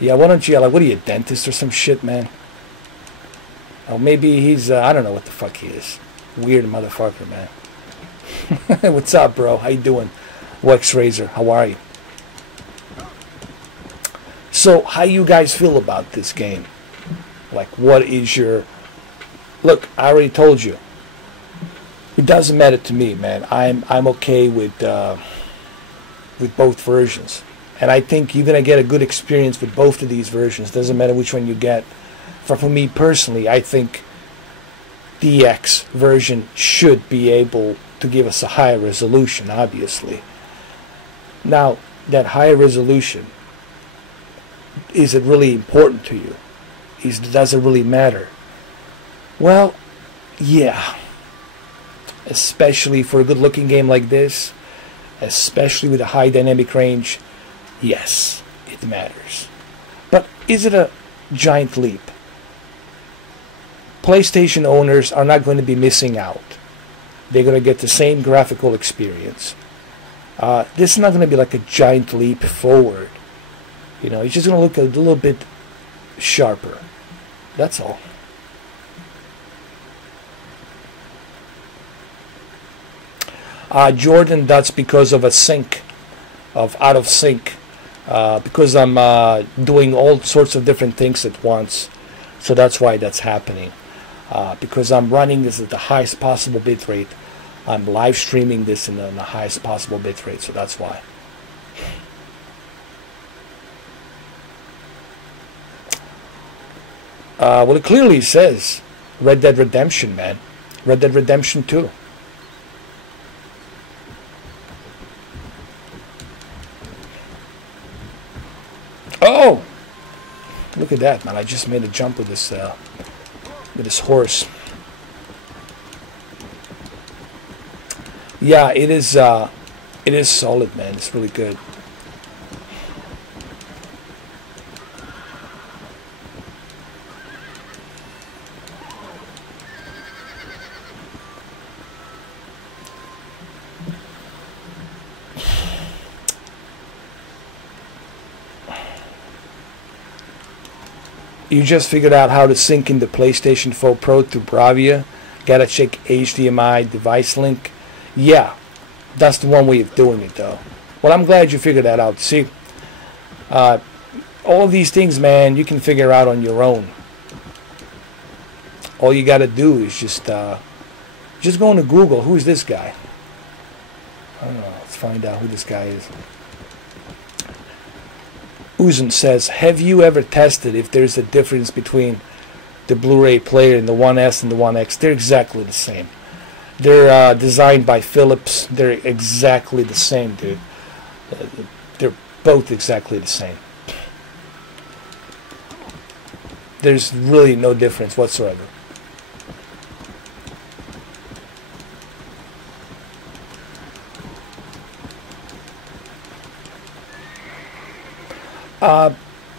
Yeah, why don't you, like, what are you, a dentist or some shit, man? Oh, maybe he's, I don't know what the fuck he is. Weird motherfucker, man. What's up, bro? How you doing? Wex Razor, how are you? So, how you guys feel about this game? Like, what is your... Look, I already told you. It doesn't matter to me, man. I'm okay with both versions. And I think you're going to get a good experience with both of these versions. Doesn't matter which one you get. For me personally, I think the X version should be able to give us a higher resolution, obviously. Now, that higher resolution, is it really important to you? Does it really matter? Well, yeah. Especially for a good-looking game like this, especially with a high dynamic range, yes, it matters. But is it a giant leap? PlayStation owners are not going to be missing out. They're going to get the same graphical experience. This is not going to be like a giant leap forward. You know, it's just going to look a little bit sharper. That's all. Jordan, that's because of a sync, out of sync, because I'm doing all sorts of different things at once, so that's why that's happening. Because I'm running this at the highest possible bit rate, I'm live streaming this in the highest possible bit rate, so that's why. Well, it clearly says Red Dead Redemption, man. Red Dead Redemption 2. Oh! Look at that, man. I just made a jump with this horse. Yeah, it is solid, man. It's really good. You just figured out how to sync in the PlayStation 4 Pro to Bravia. Gotta check HDMI device link. Yeah, that's the one way of doing it, though. Well, I'm glad you figured that out. See, all of these things, man, you can figure out on your own. All you gotta do is just go into Google. Who is this guy? I don't know. Let's find out who this guy is. Uzun says, have you ever tested if there's a difference between the Blu-ray player and the 1S and the 1X? They're exactly the same. They're designed by Philips. They're exactly the same, dude. They're both exactly the same. There's really no difference whatsoever.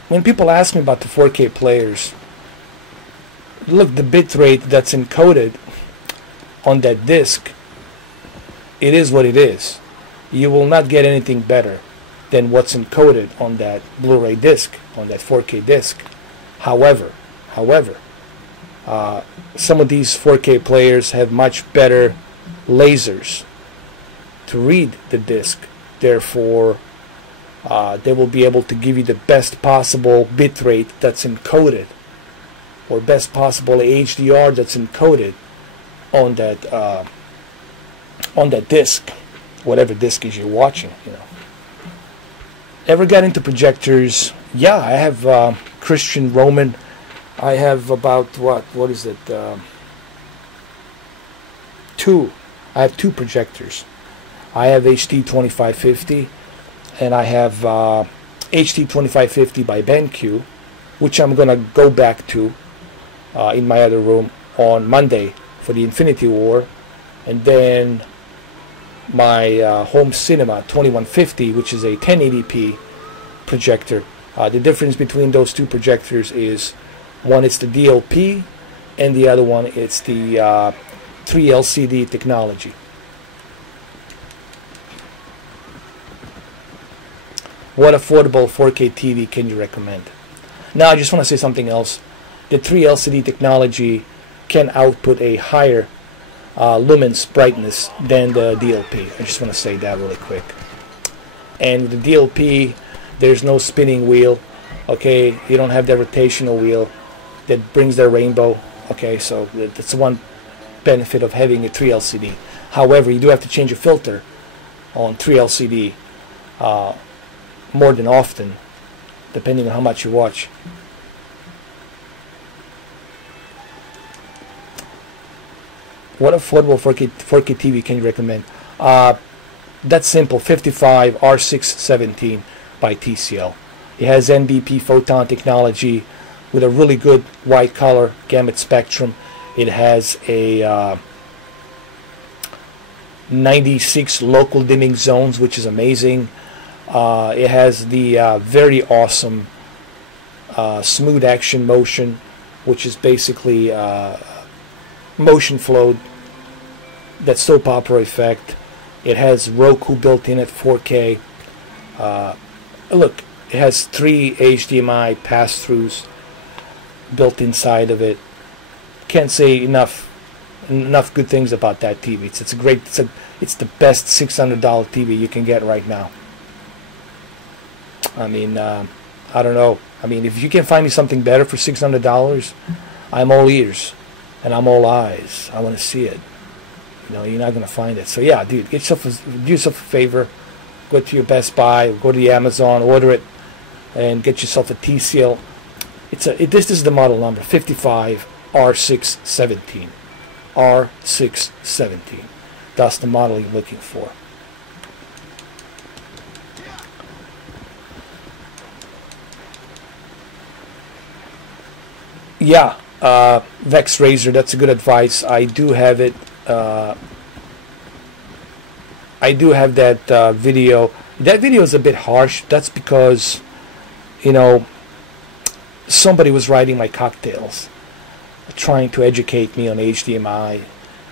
When people ask me about the 4K players, look, the bit rate that's encoded on that disc, it is what it is. You will not get anything better than what's encoded on that Blu-ray disc, on that 4K disc. However, some of these 4K players have much better lasers to read the disc. Therefore, they will be able to give you the best possible bit rate that's encoded, or best possible HDR that's encoded on that disc, whatever disc is you're watching. You know. Ever got into projectors? Yeah, I have Christian Roman. I have about what is it? Two. I have two projectors. I have HD 2550. And I have HD 2550 by BenQ, which I'm going to go back to in my other room on Monday for the Infinity War. And then my home cinema 2150, which is a 1080p projector. The difference between those two projectors is one is the DLP and the other one is the 3LCD technology. What affordable 4K TV can you recommend? Now I just want to say something else. The 3LCD technology can output a higher lumens brightness than the DLP. I just want to say that really quick. And with the DLP, there's no spinning wheel. Okay, you don't have that rotational wheel that brings the rainbow. Okay, so that's one benefit of having a 3LCD. However, you do have to change a filter on 3LCD. More than often, depending on how much you watch. What affordable 4K TV can you recommend? That's simple. 55 R617 by TCL. It has NBP photon technology with a really good white color gamut spectrum. It has a 96 local dimming zones, which is amazing. It has the very awesome smooth action motion, which is basically motion flow, that soap opera effect. It has Roku built in at 4K. Look, It has 3 HDMI pass-throughs built inside of it. Can't say enough good things about that TV. It's a great. It's the best $600 TV you can get right now. I mean, I don't know. I mean, if you can find me something better for $600, I'm all ears and I'm all eyes. I want to see it. You know, you're not gonna find it. So yeah, dude, do yourself a favor. Go to your Best Buy, go to the Amazon, order it, and get yourself a TCL. This is the model number 55R617. R617. That's the model you're looking for. Yeah, Vex Razor, that's a good advice. I do have it. I do have that video. That video is a bit harsh. That's because, you know, somebody was writing my cocktails, trying to educate me on HDMI,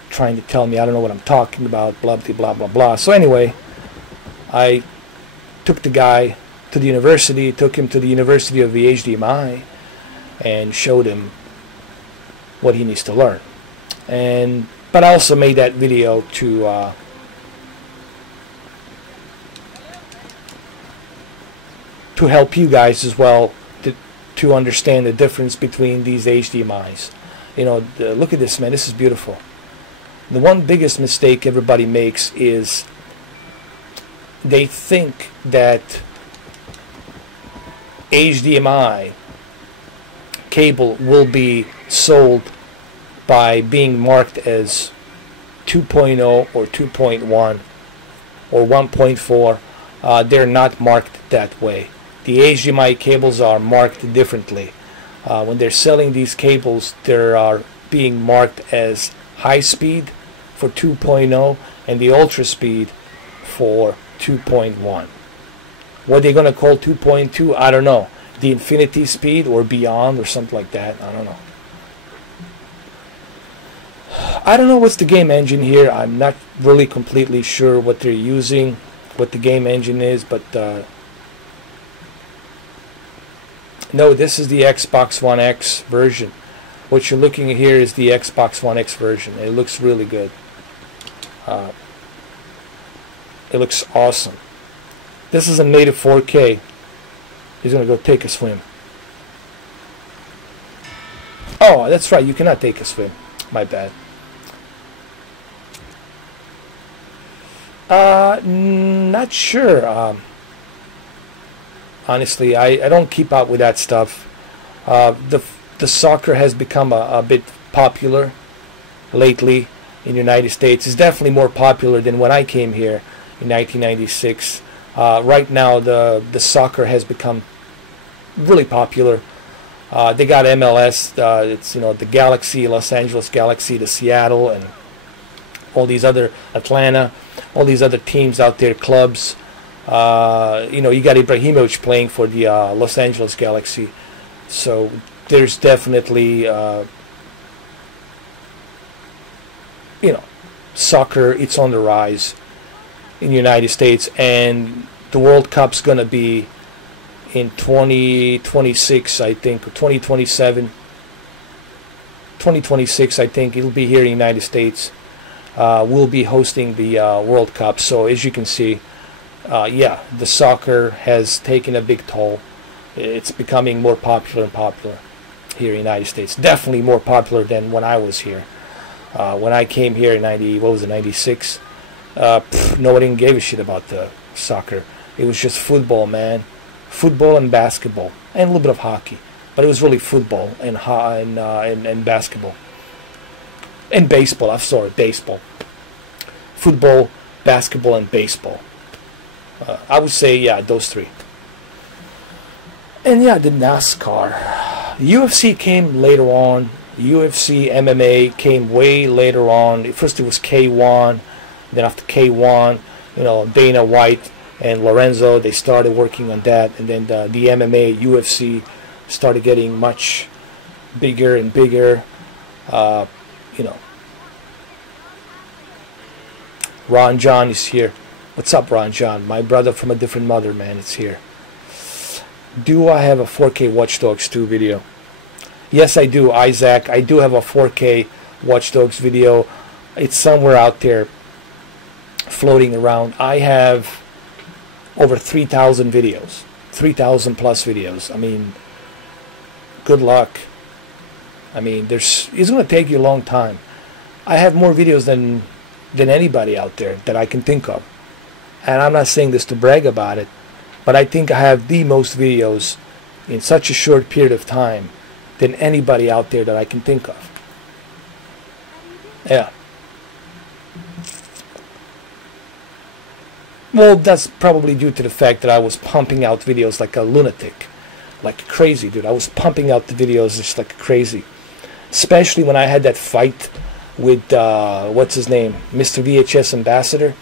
trying to tell me I don't know what I'm talking about, blah, blah, blah, blah, blah. So anyway, I took the guy to the university, took him to the University of the HDMI, and showed him what he needs to learn. But I also made that video to help you guys as well to understand the difference between these HDMIs. You know, look at this, man. This is beautiful. The one biggest mistake everybody makes is they think that HDMI cable will be sold by being marked as 2.0 or 2.1 or 1.4. They're not marked that way. The HDMI cables are marked differently. When they're selling these cables, they are being marked as high speed for 2.0 and the ultra speed for 2.1. What they're going to call 2.2, I don't know. The infinity speed or beyond or something like that, I don't know. I don't know what's the game engine here. I'm not really completely sure what they're using, what the game engine is, but no, this is the Xbox One X version. What you're looking at here is the Xbox One X version. It looks really good. It looks awesome. This is a native 4K. He's going to go take a swim. Oh, that's right. You cannot take a swim. My bad. Not sure. Honestly, I don't keep up with that stuff. The soccer has become a bit popular lately in the United States. It's definitely more popular than when I came here in 1996. Right now, the soccer has become really popular. They got MLS. It's, you know, the Galaxy, Los Angeles Galaxy, the Seattle, and all these other Atlanta, all these other teams out there, clubs. You know, you got Ibrahimovic playing for the Los Angeles Galaxy. So there's definitely, you know, soccer. It's on the rise in the United States, and the World Cup's going to be in 2026, I think, or 2027. 2026, I think. It'll be here in the United States. We'll be hosting the World Cup. So as you can see, yeah, the soccer has taken a big toll. It's becoming more popular and popular here in the United States. Definitely more popular than when I was here. When I came here in 96, nobody gave a shit about the soccer. It was just football, man. Football and basketball. And a little bit of hockey. But it was really football and basketball. And baseball. I'm sorry, baseball. Football, basketball, and baseball. I would say, yeah, those three. And yeah, the NASCAR. UFC came later on. UFC, MMA came way later on. First it was K1. Then after K1, you know, Dana White and Lorenzo, they started working on that. And then the MMA, UFC started getting much bigger and bigger. You know, Ron John is here. What's up, Ron John? My brother from a different mother, man. It's here. Do I have a 4K Watch Dogs 2 video? Yes, I do, Isaac. I do have a 4K Watch Dogs video. It's somewhere out there floating around. I have over 3,000 videos. 3,000 plus videos. I mean, good luck. I mean, it's going to take you a long time. I have more videos than anybody out there that I can think of. And I'm not saying this to brag about it, but I think I have the most videos in such a short period of time than anybody out there that I can think of. Yeah. Well, that's probably due to the fact that I was pumping out videos like a lunatic. Like crazy, dude. I was pumping out the videos just like crazy. Especially when I had that fight with, what's his name? Mr. VHS Ambassador.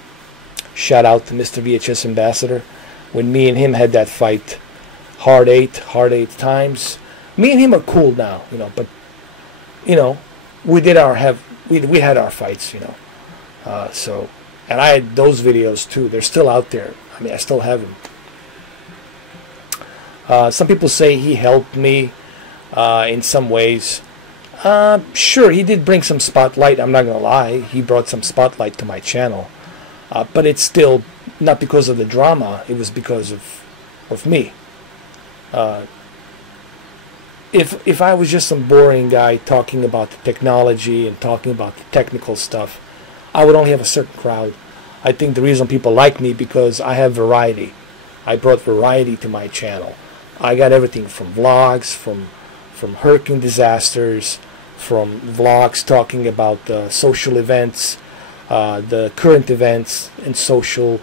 Shout out to Mr. VHS Ambassador. When me and him had that fight. Hard eight times. Me and him are cool now, you know, but, you know, we had our fights, you know. So, and I had those videos too. They're still out there. I mean, I still have them. Some people say he helped me in some ways. Sure, he did bring some spotlight. I'm not going to lie. He brought some spotlight to my channel. But it's still not because of the drama. It was because of me. If I was just some boring guy talking about the technology and talking about the technical stuff, I would only have a certain crowd. I think the reason people like me because I have variety. I brought variety to my channel. I got everything from vlogs, from hurricane disasters, from vlogs talking about social events, the current events and social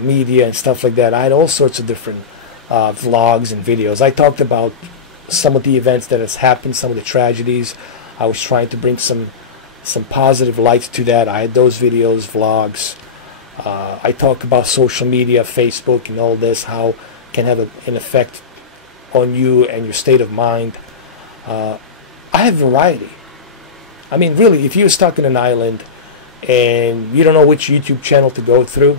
media and stuff like that. I had all sorts of different vlogs and videos. I talked about some of the events that has happened, some of the tragedies. I was trying to bring some positive light to that. I had those videos, vlogs. I talk about social media, Facebook and all this, how it can have an effect on you and your state of mind. I have variety. I mean, really, if you're stuck in an island and you don't know which YouTube channel to go through,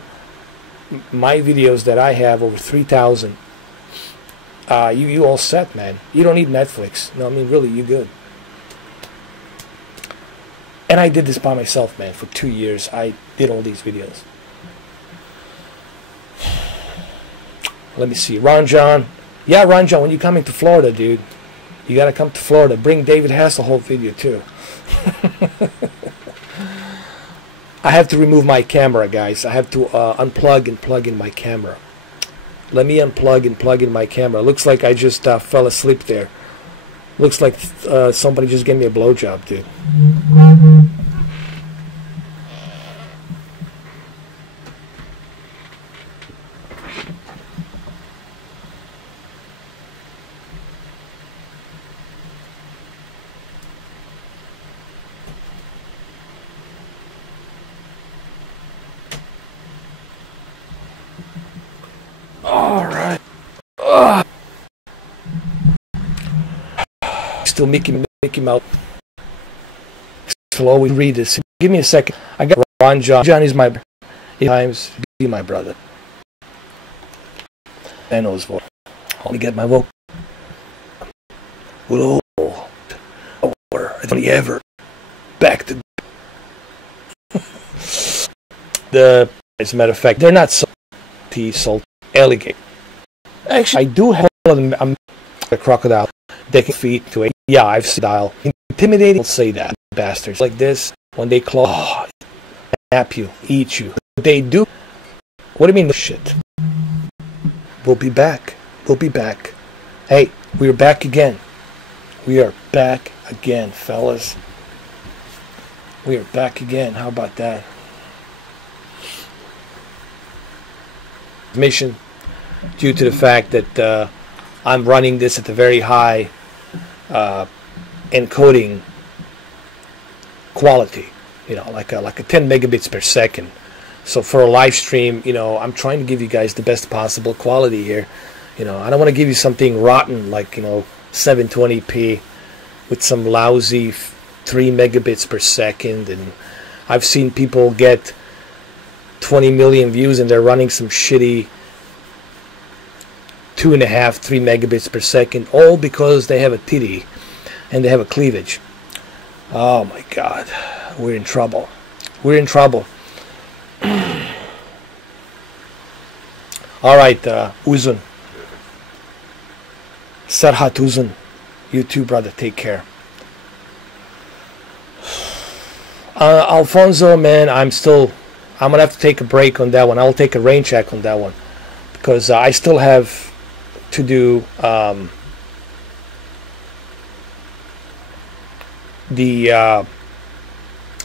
my videos that I have, over 3,000, you all set, man. You don't need Netflix. No, I mean, really, you good. And I did this by myself, man. For 2 years, I did all these videos. Let me see. Ron John. Yeah, Ron John, when you coming to Florida, dude, you got to come to Florida. Bring David Hasselhoff video, too. I have to remove my camera, guys. I have to unplug and plug in my camera. Let me unplug and plug in my camera. Looks like I just fell asleep there. Looks like somebody just gave me a blowjob, dude. All right. Still Mickey Mouse. Still always read this. Give me a second. I got Ron John. John is my times be my brother. I know his voice. Only get my vote. Will only ever back to the. As a matter of fact, they're not salty alligator. Actually, I do have I'm a crocodile. They can feed to it. Yeah, I've seen style. Intimidating. I'll say that bastards like this when they claw, nap you, eat you. They do. What do you mean? Shit. We'll be back. We'll be back. Hey, we're back again. We are back again, fellas. We are back again. How about that? Mission due to the fact that I'm running this at a very high encoding quality, you know, like a 10 megabits per second. So for a live stream, you know, I'm trying to give you guys the best possible quality here. You know, I don't want to give you something rotten like, you know, 720p with some lousy 3 megabits per second. And I've seen people get 20 million views and they're running some shitty 2.5, 3 megabits per second, all because they have a titty and they have a cleavage. Oh my God, we're in trouble. We're in trouble. All right, Uzun. Sarhat Uzun. You too, brother. Take care. Alfonso, man, I'm gonna have to take a break on that one. I'll take a rain check on that one because I still have to do the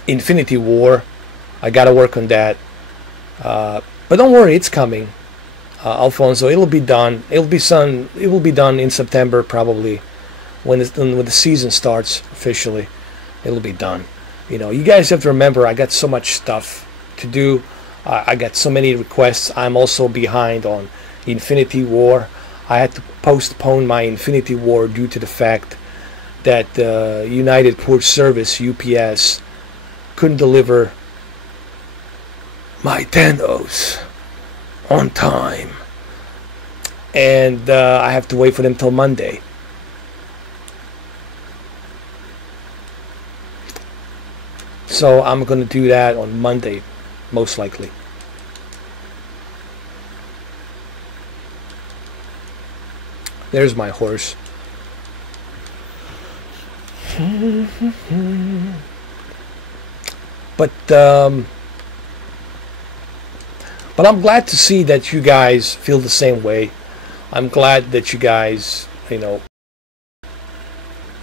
Infinity War. I gotta work on that, but don't worry, it's coming, Alfonso. It'll be done. It will be done in September probably, when the season starts officially. It'll be done. You know, you guys have to remember, I got so much stuff to do. I got so many requests. I'm also behind on Infinity War. I had to postpone my Infinity War due to the fact that United Port Service, UPS, couldn't deliver my Thanos on time. And I have to wait for them till Monday. So I'm going to do that on Monday, most likely. There's my horse. But I'm glad to see that you guys feel the same way. I'm glad that you guys, you know,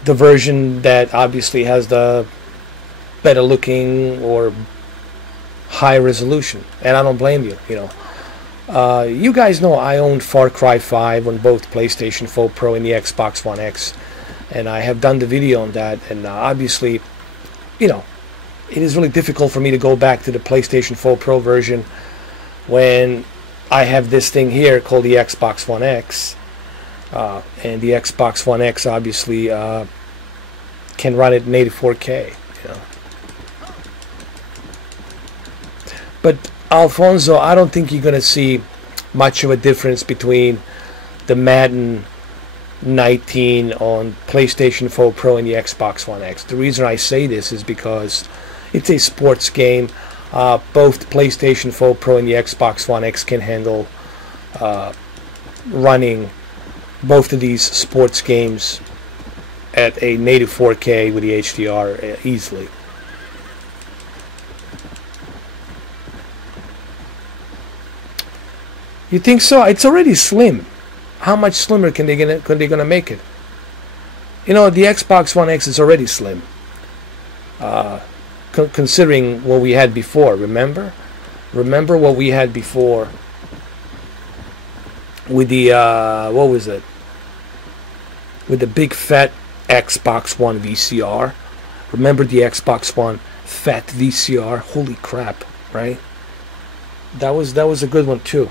the version that obviously has the better looking or high resolution, and I don't blame you. You know, you guys know I owned Far Cry 5 on both PlayStation 4 Pro and the Xbox One X, and I have done the video on that. And obviously, you know, it is really difficult for me to go back to the PlayStation 4 Pro version when I have this thing here called the Xbox One X, and the Xbox One X obviously can run it in 84K. You know. But Alfonso, I don't think you're going to see much of a difference between the Madden 19 on PlayStation 4 Pro and the Xbox One X. The reason I say this is because it's a sports game. Both the PlayStation 4 Pro and the Xbox One X can handle running both of these sports games at a native 4K with the HDR easily. You think so? It's already slim. How much slimmer can they gonna make it? You know, the Xbox One X is already slim. Considering what we had before, remember what we had before with the what was it, with the big fat Xbox One VCR. Remember the Xbox One fat VCR? Holy crap, right? That was a good one too.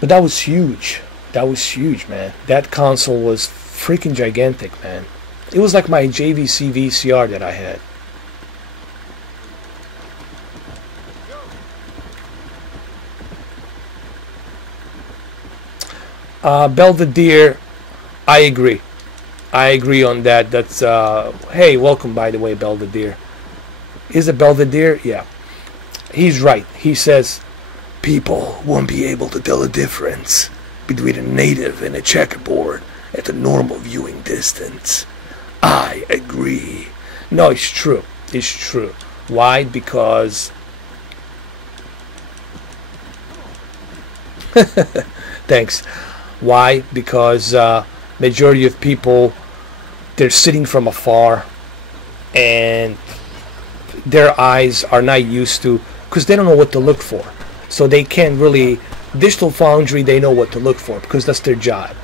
But that was huge. That was huge, man. That console was freaking gigantic, man. It was like my JVC VCR that I had. Belvedere, I agree. I agree on that. That's hey, welcome by the way, Belvedere. Is it Belvedere? Yeah. He's right. He says people won't be able to tell the difference between a native and a checkerboard at the normal viewing distance. I agree. No, it's true. It's true. Why? Because thanks. Why? Because majority of people, they're sitting from afar and their eyes are not used to, because they don't know what to look for. So they can't really, Digital Foundry, they know what to look for because that's their job.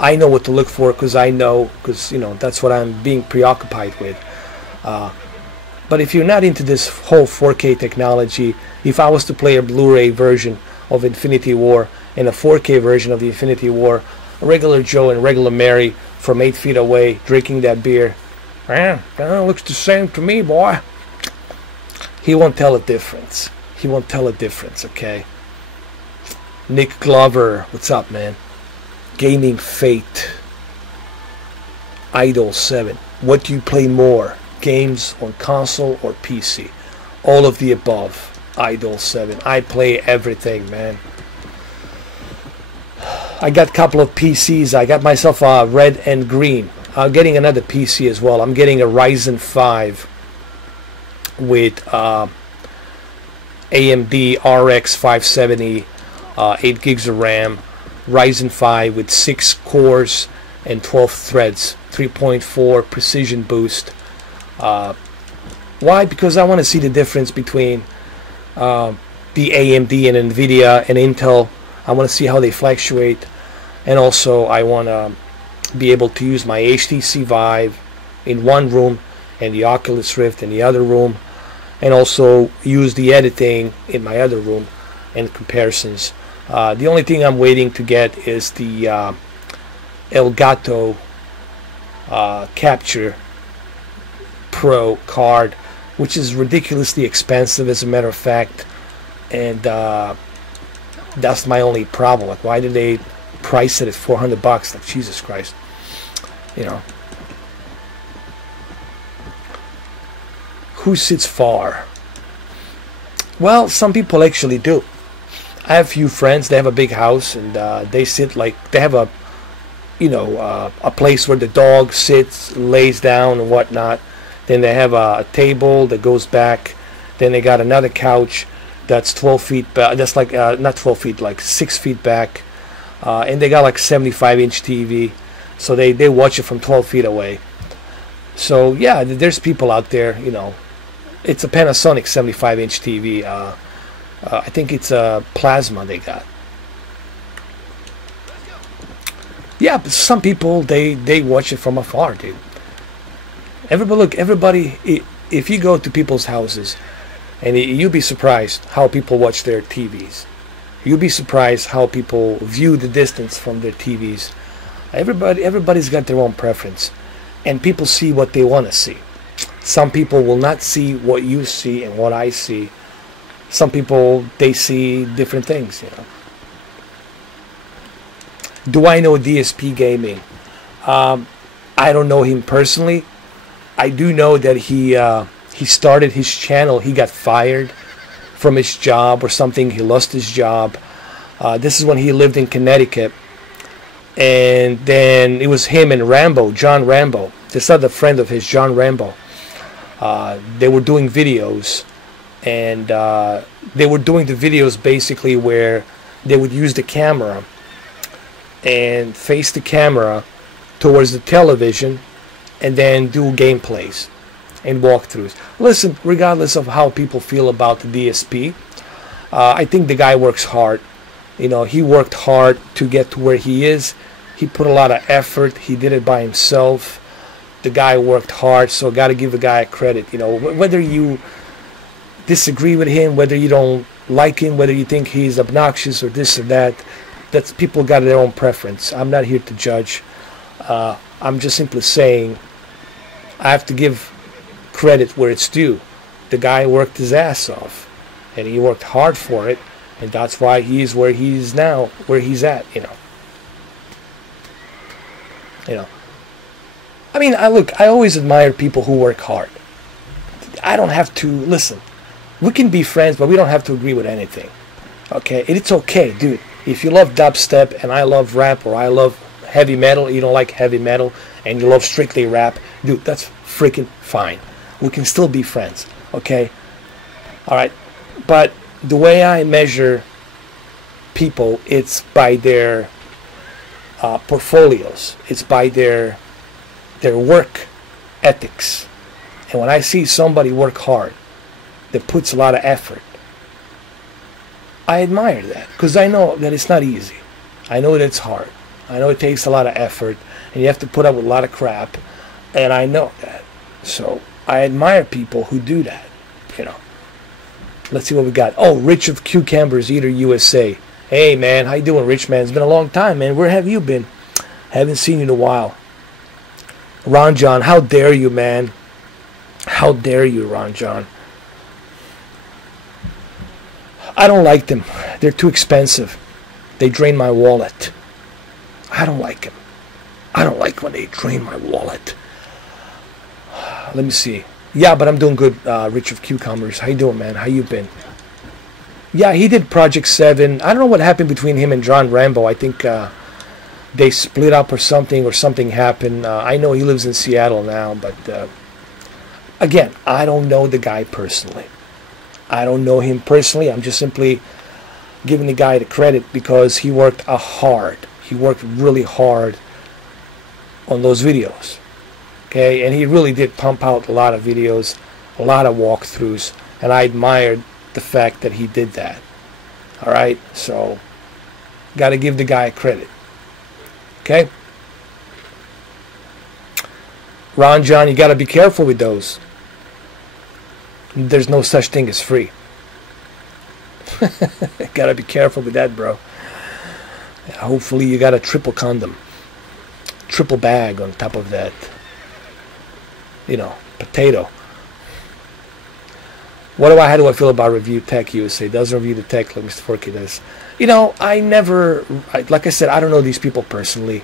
I know what to look for because you know, that's what I'm being preoccupied with. But if you're not into this whole 4K technology, if I was to play a Blu-ray version of Infinity War and a 4K version of the Infinity War, a regular Joe and regular Mary from 8 feet away drinking that beer, looks the same to me, boy. He won't tell a difference. He won't tell a difference, okay? Nick Glover, what's up, man? Gaming Fate. Idol 7. What do you play more? Games on console or PC? All of the above. Idol 7. I play everything, man. I got a couple of PCs. I got myself a red and green. I'm getting another PC as well. I'm getting a Ryzen 5 with AMD RX 570, 8 gigs of RAM, Ryzen 5 with 6 cores and 12 threads, 3.4 precision boost. Why? Because I want to see the difference between the AMD and NVIDIA and Intel. I want to see how they fluctuate, and also I want to be able to use my HTC Vive in one room and the Oculus Rift in the other room, and also use the editing in my other room and comparisons. The only thing I'm waiting to get is the Elgato Capture Pro card, which is ridiculously expensive, as a matter of fact, and that's my only problem. Like, why did they price it at $400? Like, Jesus Christ, you know. Who sits far? Well, some people actually do. I have a few friends. They have a big house, and they sit like they have a, you know, a place where the dog sits, lays down, and whatnot. Then they have a table that goes back. Then they got another couch that's 12 feet back. That's like not 12 feet, like 6 feet back. And they got like 75-inch TV, so they watch it from 12 feet away. So yeah, there's people out there, you know. It's a Panasonic 75-inch TV. I think it's a plasma they got. Yeah, but some people they watch it from afar, dude. Everybody. If you go to people's houses, and you'll be surprised how people watch their TVs. You'll be surprised how people view the distance from their TVs. Everybody's got their own preference, and people see what they want to see. Some people will not see what you see and what I see. Some people, they see different things, you know. Do I know DSP Gaming? I don't know him personally. I do know that he started his channel. He got fired from his job or something. He lost his job. This is when he lived in Connecticut. And then it was him and Rambo, John Rambo. This other friend of his, John Rambo. They were doing videos. And they were doing the videos basically where they would use the camera and face the camera towards the television and then do gameplays and walkthroughs. Listen, regardless of how people feel about the DSP, I think the guy works hard. You know, he worked hard to get to where he is. He put a lot of effort. He did it by himself. The guy worked hard, so got to give the guy credit. You know, whether you disagree with him, whether you don't like him, whether you think he's obnoxious or this or that, that's people got their own preference. I'm not here to judge. I'm just simply saying I have to give credit where it's due. The guy worked his ass off, and he worked hard for it, and that's why he's where he's now, where he's at. You know. I mean, I always admire people who work hard. I don't have to listen. We can be friends, but we don't have to agree with anything. Okay, and it's okay, dude. If you love dubstep and I love rap, or I love heavy metal, you don't like heavy metal, and you love strictly rap, dude, that's freaking fine. We can still be friends, okay? All right, but the way I measure people, it's by their portfolios. It's by their work ethics. And when I see somebody work hard, that puts a lot of effort, I admire that, because I know that it's not easy. I know that it's hard. I know it takes a lot of effort, and you have to put up with a lot of crap, and I know that. So I admire people who do that, you know. Let's see what we got. Oh, Rich of Cucumbers Eater USA. Hey, man, how you doing, Rich, man? It's been a long time, man. Where have you been? Haven't seen you in a while. Ron John, how dare you, man? How dare you, Ron John? I don't like them. They're too expensive. They drain my wallet. I don't like him. I don't like when they drain my wallet. Let me see. Yeah, but I'm doing good, Rich of Cucumbers. How you doing, man? How you been? Yeah, he did Project 7. I don't know what happened between him and John Rambo. I think they split up or something happened. I know he lives in Seattle now, but again, I don't know the guy personally. I don't know him personally. I'm just simply giving the guy the credit because he worked hard. He worked really hard on those videos. Okay, and he really did pump out a lot of videos, a lot of walkthroughs, and I admired the fact that he did that. All right, so got to give the guy credit. Okay, Ron John, you got to be careful with those. There's no such thing as free. Got to be careful with that, bro. Hopefully you got a triple condom, triple bag on top of that, you know, potato. How do I feel about Review Tech USA? Doesn't review the tech like Mr. Forky does. You know, like I said, I don't know these people personally.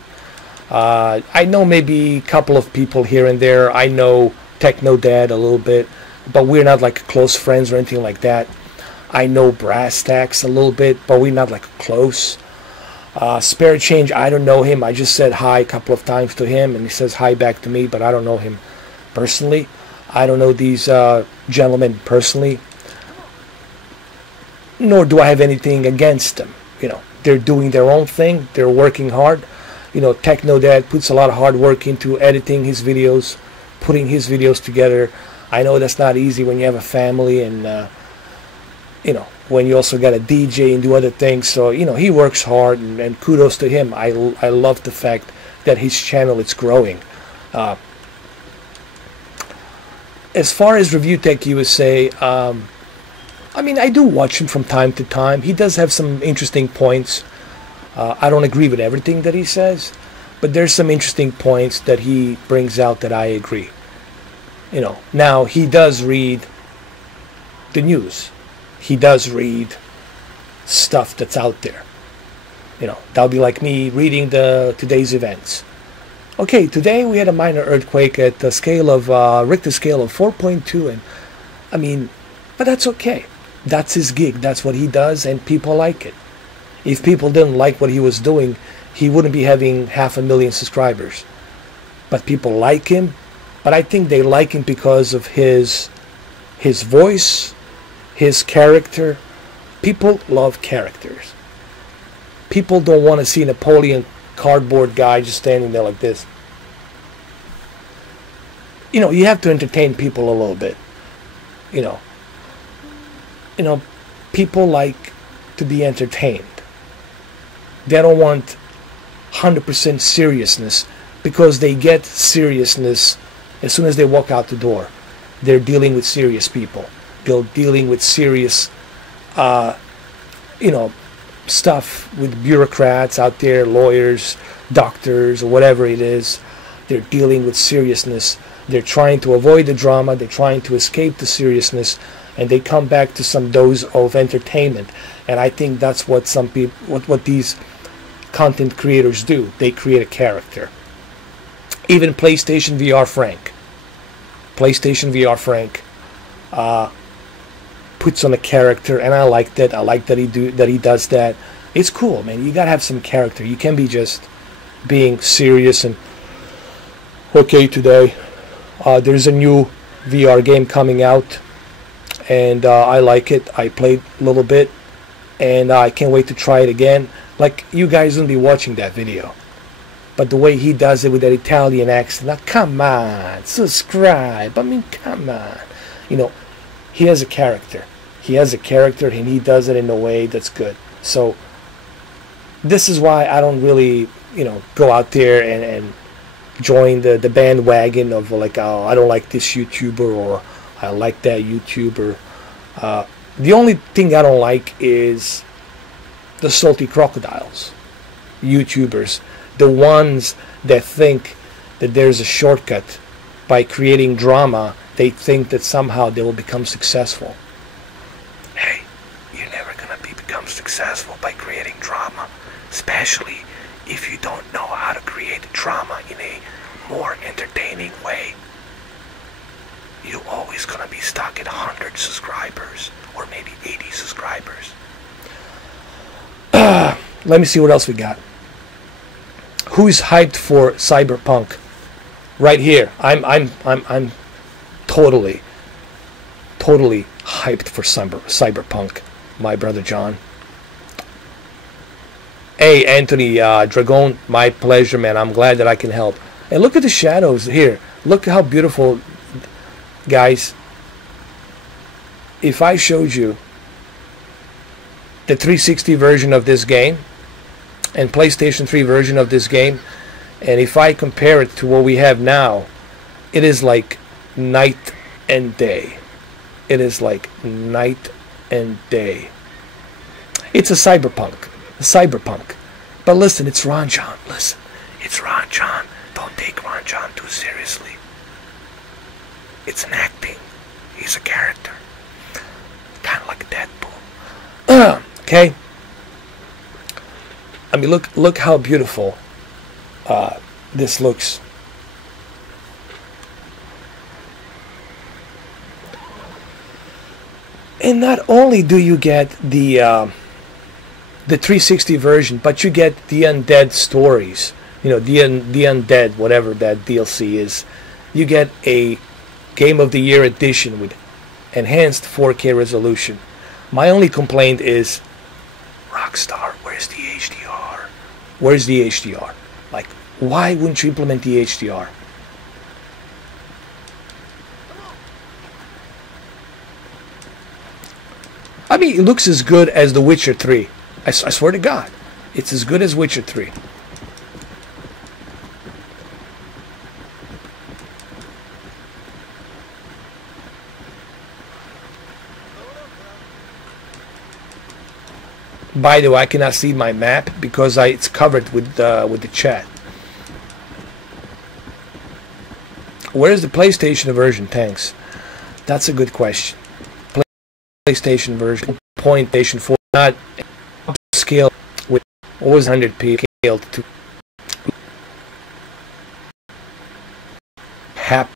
I know maybe a couple of people here and there. I know Techno Dad a little bit, but we're not like close friends or anything like that. I know Brass Stacks a little bit, but we're not like close. Spare Change, I don't know him. I just said hi a couple of times to him, and he says hi back to me, but I don't know him personally. I don't know these gentlemen personally, nor do I have anything against them. You know, they're doing their own thing. They're working hard. You know, Techno Dad puts a lot of hard work into editing his videos, putting his videos together. I know that's not easy when you have a family and, you know, when you also got a DJ and do other things. So, you know, he works hard, and kudos to him. I love the fact that his channel is growing. As far as Review Tech USA, I mean, I do watch him from time to time. He does have some interesting points. I don't agree with everything that he says, but there's some interesting points that he brings out that I agree. You know, now he does read the news. He does read stuff that's out there. You know, that'll be like me reading today's events. Okay, today we had a minor earthquake at the scale of Richter scale of 4.2, and I mean, but that's okay. That's his gig. That's what he does, and people like it. If people didn't like what he was doing, he wouldn't be having 500,000 subscribers. But people like him. But I think they like him because of his voice, his character. People love characters. People don't want to see Napoleon cardboard guy just standing there like this. You know, you have to entertain people a little bit. You know, people like to be entertained. They don't want 100% seriousness, because they get seriousness as soon as they walk out the door. They're dealing with serious people. They're dealing with serious, you know, stuff with bureaucrats out there, lawyers, doctors, or whatever it is. They're dealing with seriousness. They're trying to avoid the drama. They're trying to escape the seriousness, and they come back to some dose of entertainment. And I think that's what some people, what these content creators do. They create a character. Even PlayStation VR Frank puts on a character, and I like that. I like that he does that. It's cool, man. You gotta have some character. You can't be just being serious and okay. Today, there's a new VR game coming out, and I like it. I played a little bit, and I can't wait to try it again. Like, you guys wouldn't be watching that video, but the way he does it with that Italian accent, now come on, subscribe. I mean, come on. You know, he has a character. He has a character, and he does it in a way that's good. So this is why I don't really, you know, go out there and join the bandwagon of like, oh, I don't like this YouTuber, or I like that YouTuber. The only thing I don't like is the salty crocodiles, YouTubers, the ones that think that there's a shortcut by creating drama. They think that somehow they will become successful. Hey, you're never gonna become successful by creating drama. especially if you don't know how to create drama in a more entertaining way. You're always going to be stuck at 100 subscribers or maybe 80 subscribers. Let me see what else we got. Who's hyped for Cyberpunk? Right here. I'm totally hyped for Cyberpunk, my brother John. Hey, Anthony Dragon, my pleasure, man. I'm glad that I can help. And look at the shadows here. Look how beautiful, guys. If I showed you the 360 version of this game and PlayStation 3 version of this game, and if I compare it to what we have now, it is like night and day. It is like night and day. It's a cyberpunk. But listen, it's Ron John. Listen, it's Ron John. Don't take Ron John too seriously. It's an acting. He's a character. Kind of like Deadpool. Okay? I mean, look how beautiful this looks. And not only do you get the 360 version, but you get the undead stories. You know, the undead, whatever that DLC is. You get a Game of the Year edition with enhanced 4K resolution. My only complaint is, Rockstar, where's the HDR? Where's the HDR? Like, why wouldn't you implement the HDR? I mean, it looks as good as The Witcher 3. I swear to God, it's as good as Witcher 3. By the way, I cannot see my map because it's covered with the chat. Where's the PlayStation version? Thanks. That's a good question. PlayStation version, PlayStation 4, not scale with always 100p scaled to half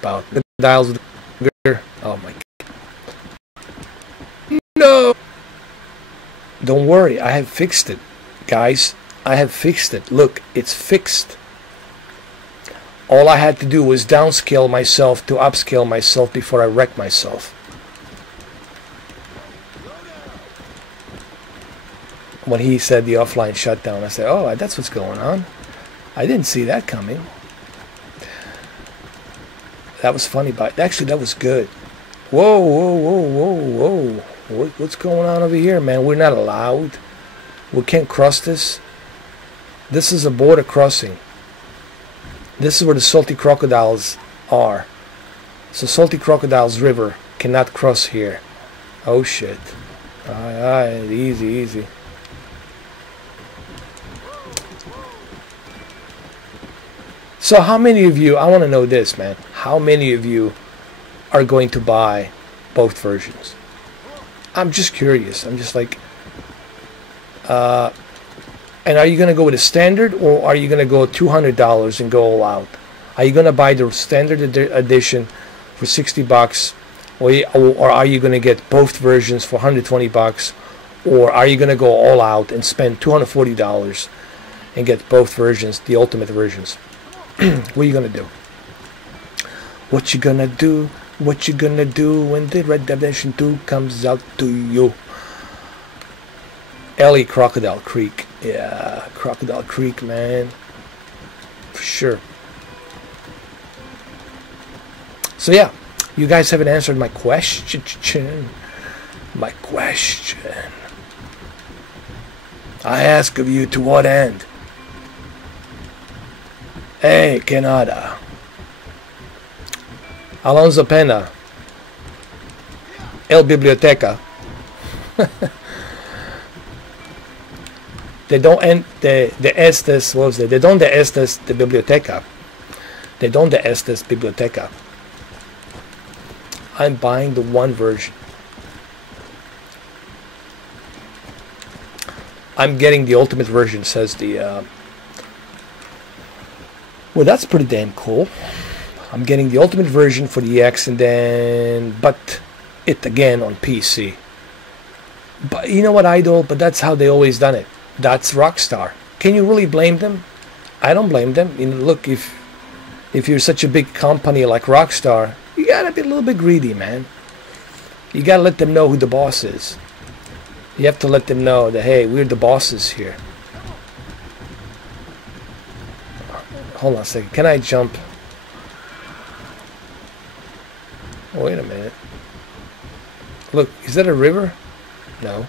about the dials of the. Oh my God. No. Don't worry, I have fixed it, guys. I have fixed it. Look, it's fixed. All I had to do was downscale myself to upscale myself before I wreck myself. When he said the offline shutdown, I said, oh, that's what's going on. I didn't see that coming. That was funny, but actually that was good. Whoa, whoa, whoa, whoa, whoa. What's going on over here, man? We're not allowed. We can't cross this. This is a border crossing. This is where the salty crocodiles are. So salty crocodiles river cannot cross here. Oh shit. Alright, easy, easy. So how many of you, I want to know this, man. How many of you are going to buy both versions? I'm just curious. I'm just like, and are you going to go with a standard, or are you going to go $200 and go all out? Are you going to buy the standard edition for $60, or are you going to get both versions for $120, or are you going to go all out and spend $240 and get both versions, the ultimate versions? What are you going to do? What you going to do? What you gonna do when the Red Dead Redemption 2 comes out to you? Ellie, Crocodile Creek. Yeah, Crocodile Creek, man. For sure. So yeah, you guys haven't answered my question. My question. I ask of you, to what end? Hey, Canada. Alonso Pena, El Biblioteca. They don't end de estes, what was it? They don't de estes de biblioteca. They don't de estes biblioteca. I'm buying the one version. I'm getting the ultimate version, says the... Well, that's pretty damn cool. I'm getting the ultimate version for the X, and then... But it again on PC. But you know what, Idol? But that's how they always done it. That's Rockstar. Can you really blame them? I don't blame them. You know, look, if you're such a big company like Rockstar, you gotta be a little bit greedy, man. You gotta let them know who the boss is. You have to let them know that, hey, we're the bosses here. Hold on a second. Can I jump? Oh, wait a minute. Look, is that a river? No.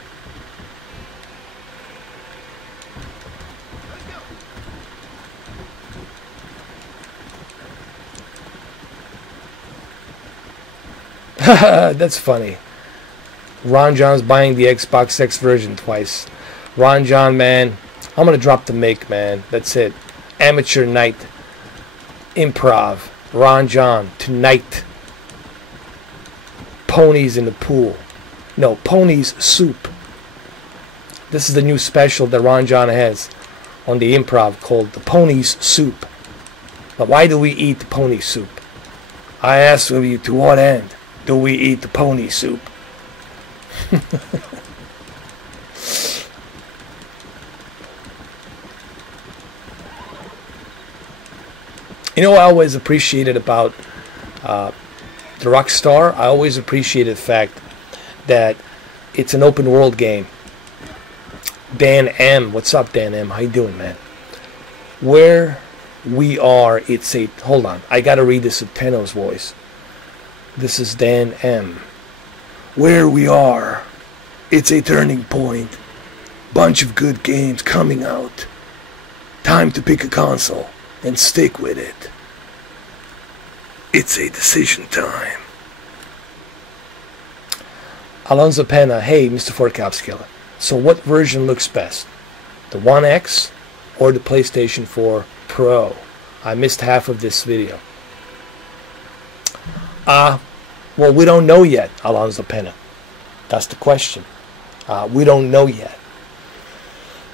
That's funny. Ron John's buying the Xbox X version twice. Ron John, man, I'm gonna drop the make, man. That's it. Amateur night. Improv. Ron John tonight. Ponies in the pool. No, Ponies Soup. This is the new special that Ron John has on the Improv called the Ponies Soup. But why do we eat the pony soup? I ask of you, to what end do we eat the pony soup? You know what I always appreciated about the Rockstar? I always appreciated the fact that it's an open world game. Dan M. What's up, Dan M? How you doing, man? Where we are, it's a... Hold on. I gotta read this in Tenno's voice. This is Dan M. Where we are, it's a turning point. Bunch of good games coming out. Time to pick a console and stick with it. It's a decision time. Alonzo Pena, hey, Mr. Forecapskiller. So what version looks best? The One X or the PlayStation 4 Pro? I missed half of this video. Well, we don't know yet, Alonzo Pena. That's the question. We don't know yet.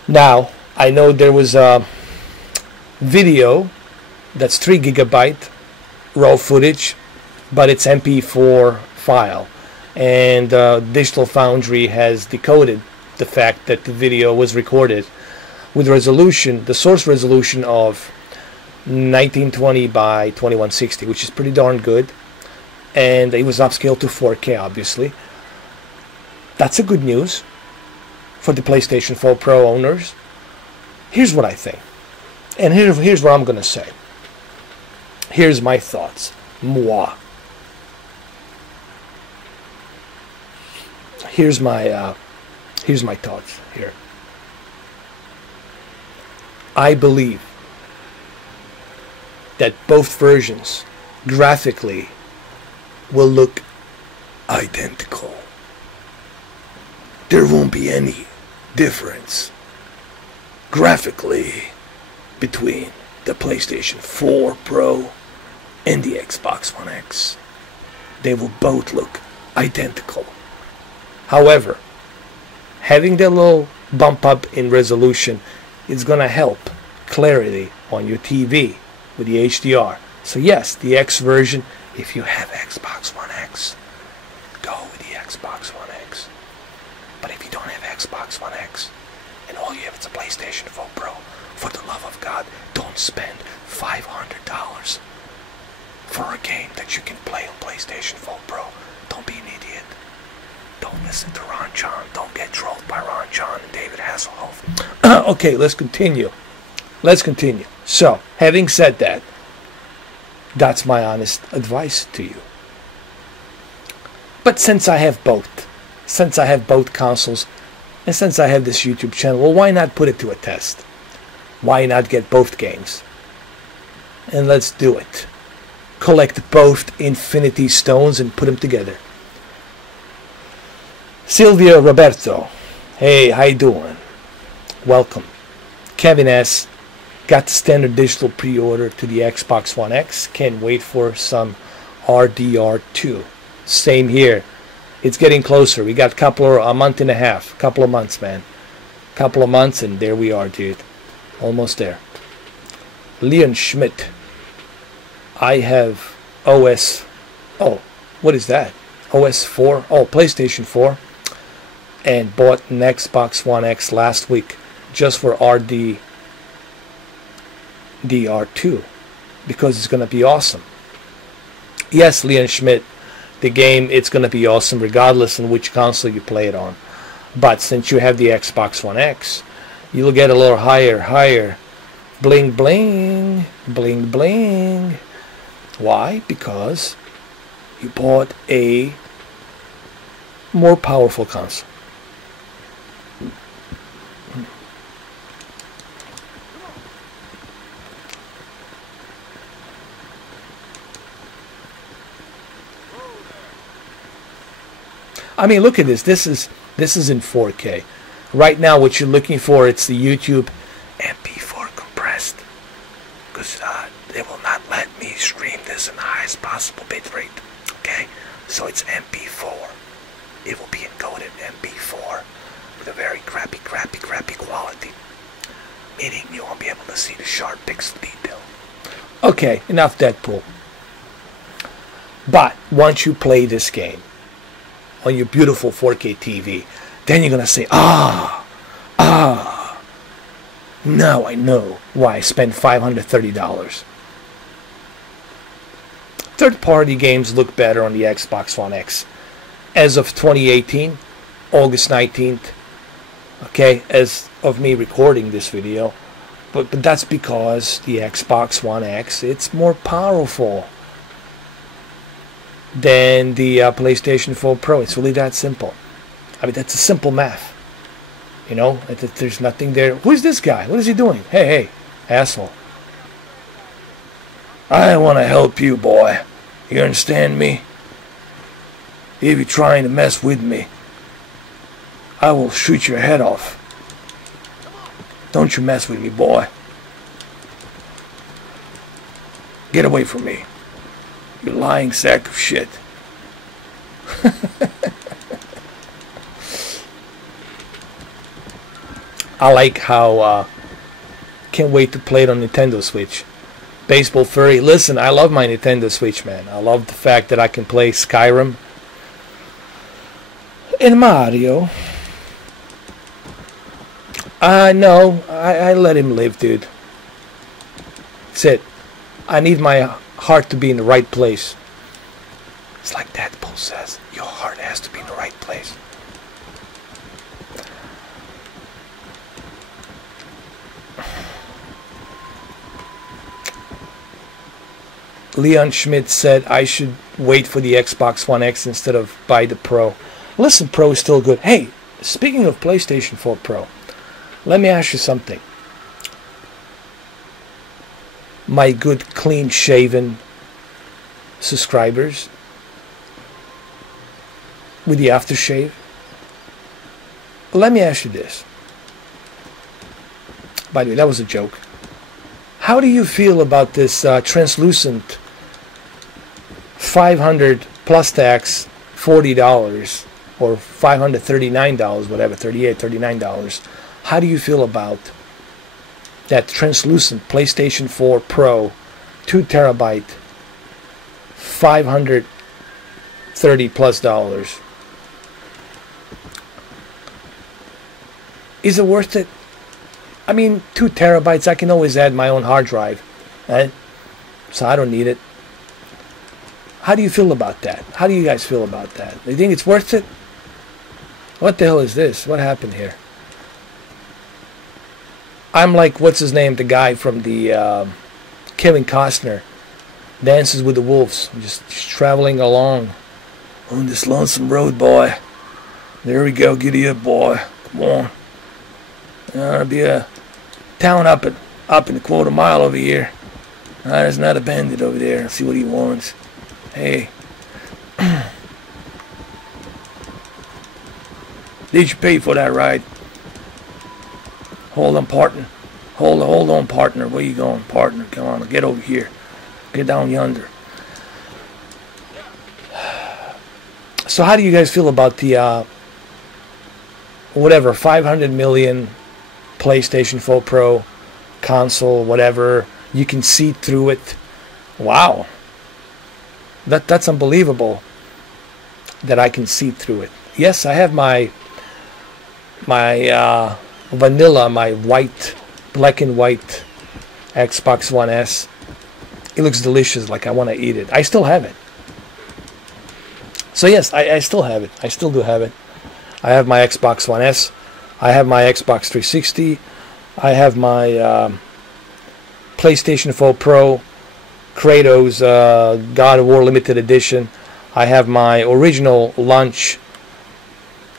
Now, I know there was a video that's 3 gigabyte raw footage, but it's MP4 file. And Digital Foundry has decoded the fact that the video was recorded with resolution, the source resolution of 1920 by 2160, which is pretty darn good. And it was upscaled to 4K, obviously. That's a good news for the PlayStation 4 Pro owners. Here's what I think. And here's what I'm going to say. Here's my thoughts. Moi. Here's my thoughts here. I believe that both versions graphically will look identical. There won't be any difference graphically between the PlayStation 4 Pro and the Xbox One X. They will both look identical. However, having that little bump up in resolution is going to help clarity on your TV with the HDR. So yes, the X version, if you have Xbox One X, go with the Xbox One X. But if you don't have Xbox One X, and all you have is a PlayStation 4 Pro, for the love of God, don't spend $500 for a game that you can play on PlayStation 4 Pro. Don't be an idiot. Don't listen to Ron John. Don't get trolled by Ron John and David Hasselhoff. Okay, let's continue. Let's continue. So, having said that, that's my honest advice to you. But since I have both consoles, and since I have this YouTube channel, well, why not put it to a test? Why not get both games? And let's do it. Collect both Infinity Stones and put them together. Silvia Roberto, hey, how you doing? Welcome. Kevin S. Got the standard digital pre-order to the Xbox One X. Can't wait for some RDR2. Same here. It's getting closer. We got a month and a half, couple of months, man. Couple of months and there we are, dude. Almost there. Leon Schmidt. I have OS. Oh, what is that? OS 4. Oh, PlayStation 4. And bought an Xbox One X last week just for DR2 because it's going to be awesome. Yes, Leon Schmidt, the game, it's going to be awesome regardless on which console you play it on. But since you have the Xbox One X, you'll get a little higher. Bling, bling, bling, bling. Why? Because you bought a more powerful console. I mean, look at this. This is in 4K. Right now, what you're looking for, it's the YouTube MP4 compressed, because they will not let me stream this in the highest possible bit rate. Okay, so it's MP4. It will be encoded MP4 with a very crappy quality, meaning you won't be able to see the sharp pixel detail. Okay, enough Deadpool. But once you play this game on your beautiful 4K TV, then you're going to say, now I know why I spent $530. Third-party games look better on the Xbox One X. As of 2018, August 19th, okay, as of me recording this video, but that's because the Xbox One X, it's more powerful than the PlayStation 4 Pro. It's really that simple. I mean, that's a simple math. You know, there's nothing there. Who's this guy? What is he doing? Hey, asshole. I want to help you, boy. You understand me? If you're trying to mess with me, I will shoot your head off. Don't you mess with me, boy. Get away from me. You lying sack of shit. I like how can't wait to play it on Nintendo Switch. Baseball Furry, listen, I love my Nintendo Switch, man. I love the fact that I can play Skyrim and Mario. No, I let him live, dude. That's it. I need my heart to be in the right place. It's like Deadpool says, your heart has to be in the right place. Leon Schmidt said I should wait for the Xbox One X instead of buy the Pro. Listen, Pro is still good. Hey, speaking of PlayStation 4 Pro, let me ask you something. My good clean-shaven subscribers with the aftershave, let me ask you this. By the way, that was a joke. How do you feel about this translucent 500 plus tax $40 or $539, whatever, $38, $39? How do you feel about that translucent PlayStation 4 Pro 2 terabyte $530 plus? Is it worth it? I mean, 2 terabytes, I can always add my own hard drive, right? So I don't need it. How do you feel about that? How do you guys feel about that? Do you think it's worth it? What the hell is this? What happened here? I'm like, what's his name? The guy from the Kevin Costner, Dances with the Wolves. I'm just traveling along on this lonesome road, boy. There we go. Giddy up, boy. Come on. There'll be a town up in a quarter mile over here. There's not a bandit over there. Let's see what he wants. Hey. Did you pay for that ride? Hold on, partner. Hold on, partner. Where you going, partner? Come on, get over here. Get down yonder. So how do you guys feel about the whatever, 500 million PlayStation 4 Pro console, whatever. You can see through it. Wow. That's unbelievable that I can see through it. Yes, I have my vanilla, my white, black and white Xbox One S. It looks delicious, like I want to eat it. I still have it. So yes, I still have it. I still do have it. I have my Xbox One S. I have my Xbox 360. I have my PlayStation 4 Pro, Kratos God of War Limited Edition. I have my original launch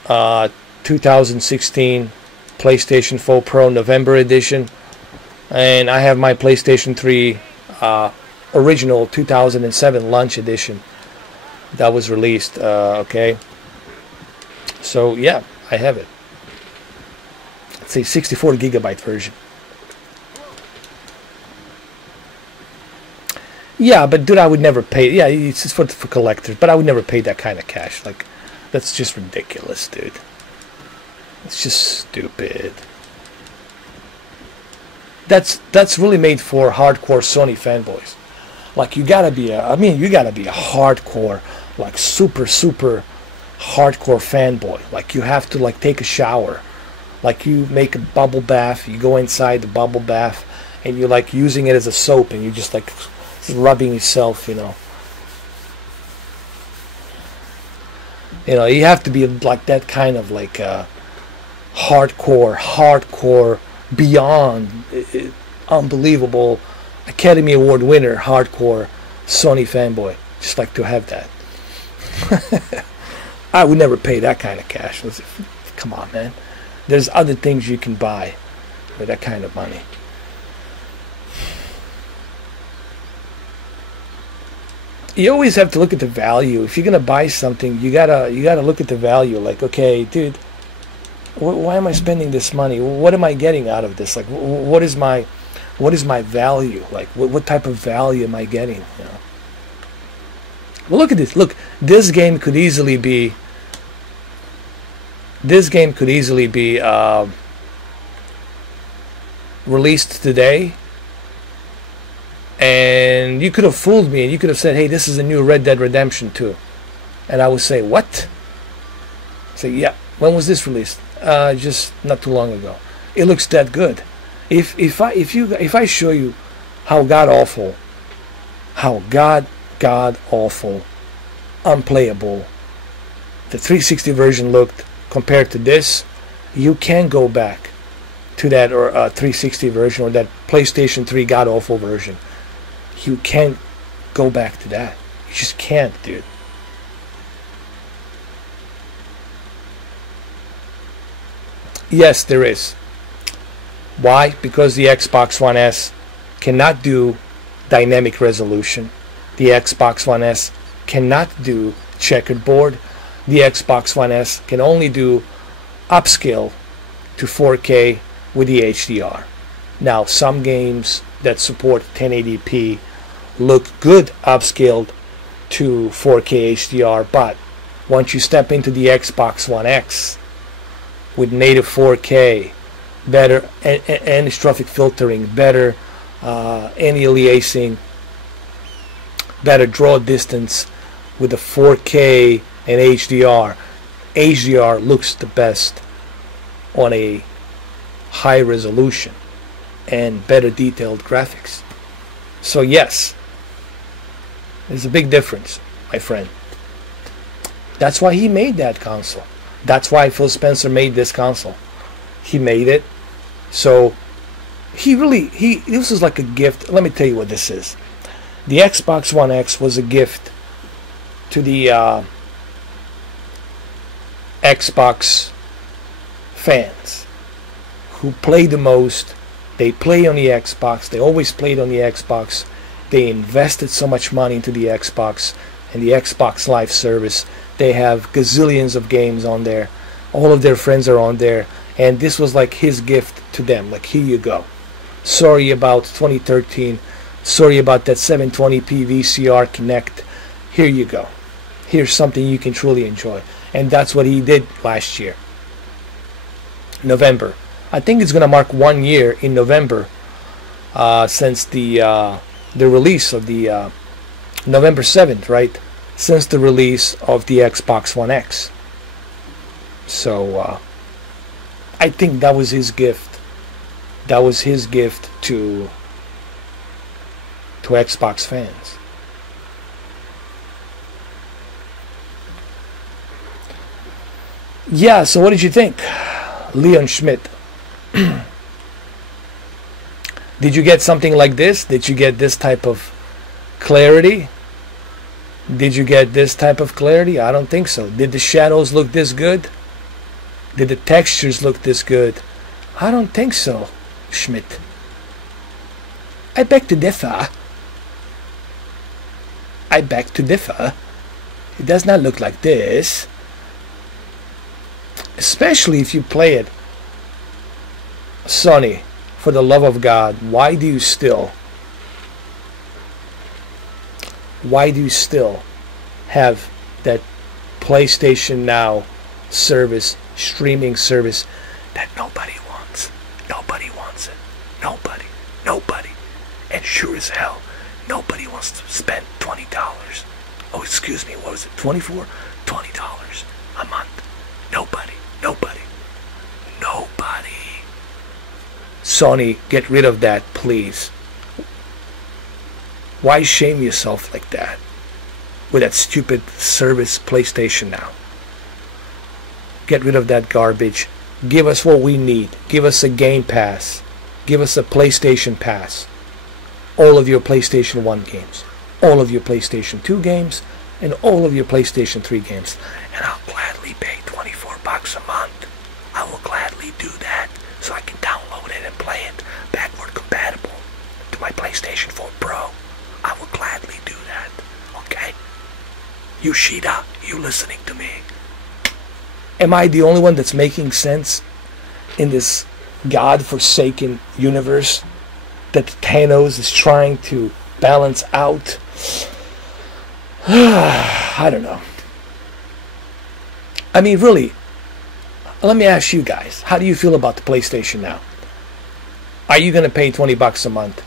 2016 PlayStation 4 Pro November Edition. And I have my PlayStation 3 original 2007 launch edition that was released. Okay. So yeah, I have it. It's a 64 gigabyte version. Yeah, but dude, I would never pay. Yeah, it's just for collectors, but I would never pay that kind of cash. Like, that's just ridiculous, dude. It's just stupid. That's really made for hardcore Sony fanboys. Like, you gotta be a hardcore, like super hardcore fanboy. Like, you have to like take a shower. Like, you make a bubble bath, you go inside the bubble bath, and you're like using it as a soap, and you just like rubbing yourself, you know. You know, you have to be like that kind of like hardcore, beyond unbelievable Academy Award winner, hardcore Sony fanboy. Just like to have that. I would never pay that kind of cash. Come on, man. There's other things you can buy with that kind of money. You always have to look at the value. If you're gonna buy something, you gotta look at the value. Like, okay, dude, why am I spending this money? What am I getting out of this? Like, what is my value? Like, what type of value am I getting? You know? Well, look at this. Look, this game could easily be. Released today, and you could have fooled me, and you could have said, "Hey, this is a new Red Dead Redemption 2," and I would say, "What?" Say, "Yeah, when was this released? Just not too long ago." It looks that good. If I show you how god awful, unplayable the 360 version looked compared to this, you can go back to that 360 version or that PlayStation 3 god awful version. You can't go back to that. You just can't, dude. Yes, there is. Why? Because the Xbox One S cannot do dynamic resolution. The Xbox One S cannot do checkerboard. The Xbox One S can only do upscale to 4K with the HDR. Now, some games that support 1080p look good upscaled to 4K HDR, but once you step into the Xbox One X with native 4K, better anisotropic filtering, better anti-aliasing, better draw distance with the 4K and HDR. HDR looks the best on a high resolution and better detailed graphics. So yes, there's a big difference, my friend. That's why he made that console. That's why Phil Spencer made this console. He made it. So this is like a gift. Let me tell you what this is. The Xbox One X was a gift to the Xbox fans who play the most. They play on the Xbox. They always played on the Xbox. They invested so much money into the Xbox and the Xbox Live service. They have gazillions of games on there. All of their friends are on there. And this was like his gift to them. Like, here you go. Sorry about 2013. Sorry about that 720p VCR Connect. Here you go. Here's something you can truly enjoy. And that's what he did last year. November. I think it's going to mark 1 year in November since the release of the November 7th, right? Since the release of the Xbox One X. So I think that was his gift. That was his gift to Xbox fans. Yeah, so what did you think, Leon Schmidt? Did you get something like this? Did you get this type of clarity? Did you get this type of clarity? I don't think so. Did the shadows look this good? Did the textures look this good? I don't think so, Schmidt. I beg to differ. I beg to differ. It does not look like this. Especially if you play it. Sony, for the love of God, why do you still have that PlayStation Now service, streaming service that nobody wants? Nobody wants it. Nobody. And sure as hell, nobody wants to spend $20. Oh, excuse me, what was it? $24? $20 a month. Nobody. Sony, get rid of that, please. Why shame yourself like that with that stupid service PlayStation Now? Get rid of that garbage. Give us what we need. Give us a Game Pass. Give us a PlayStation Pass. All of your PlayStation 1 games, all of your PlayStation 2 games, and all of your PlayStation 3 games. And I'll gladly pay $24 a month. I will gladly do that so I can download it and play it backward compatible to my PlayStation 4 Pro. I will gladly do that. Okay? Yoshida, you listening to me? Am I the only one that's making sense in this God-forsaken universe that Thanos is trying to balance out? I don't know. I mean, really, let me ask you guys, how do you feel about the PlayStation Now? Are you going to pay $20 a month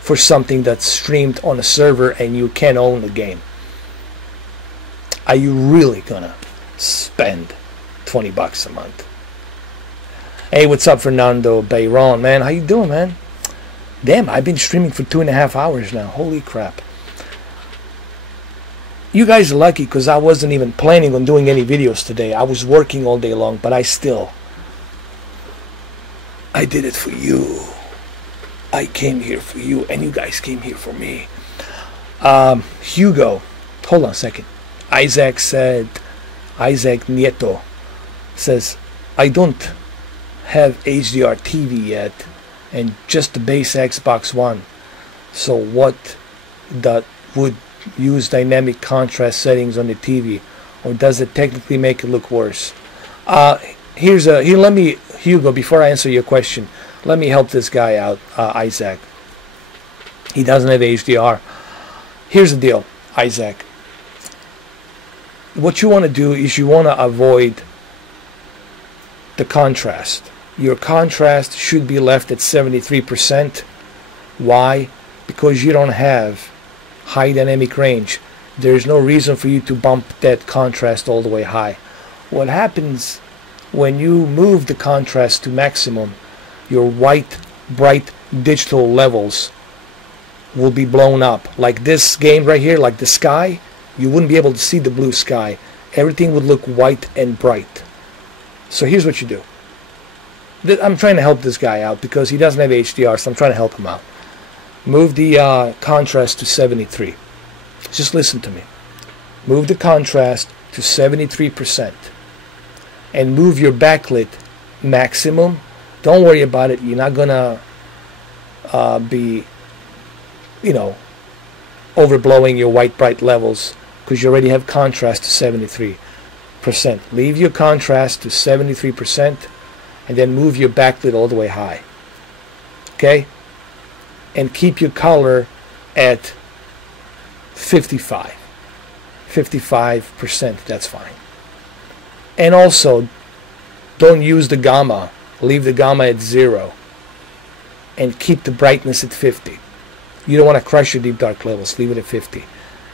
for something that's streamed on a server and you can't own the game? Are you really going to spend $20 a month? Hey, what's up, Fernando Bayron, man? How you doing, man? Damn, I've been streaming for 2.5 hours now. Holy crap. You guys are lucky because I wasn't even planning on doing any videos today. I was working all day long, but I did it for you. I came here for you, and you guys came here for me. Hugo, hold on a second. Isaac Nieto says, I don't have HDR TV yet, and just the base Xbox One. So what that would use dynamic contrast settings on the TV, or does it technically make it look worse? Hugo, before I answer your question, let me help this guy out, Isaac. He doesn't have HDR. Here's the deal, Isaac. What you want to do is you want to avoid the contrast. Your contrast should be left at 73%. Why? Because you don't have high dynamic range. There's no reason for you to bump that contrast all the way high. What happens when you move the contrast to maximum, your white, bright digital levels will be blown up. Like this game right here, like the sky, you wouldn't be able to see the blue sky. Everything would look white and bright. So here's what you do. I'm trying to help this guy out because he doesn't have HDR, so I'm trying to help him out. Move the contrast to 73. Just listen to me. Move the contrast to 73% and move your backlit maximum. Don't worry about it. You're not gonna be, overblowing your white bright levels because you already have contrast to 73%. Leave your contrast to 73% and then move your backlit all the way high. Okay? And keep your color at 55%, that's fine. And also, don't use the gamma leave the gamma at 0, and keep the brightness at 50. You don't want to crush your deep dark levels. Leave it at 50.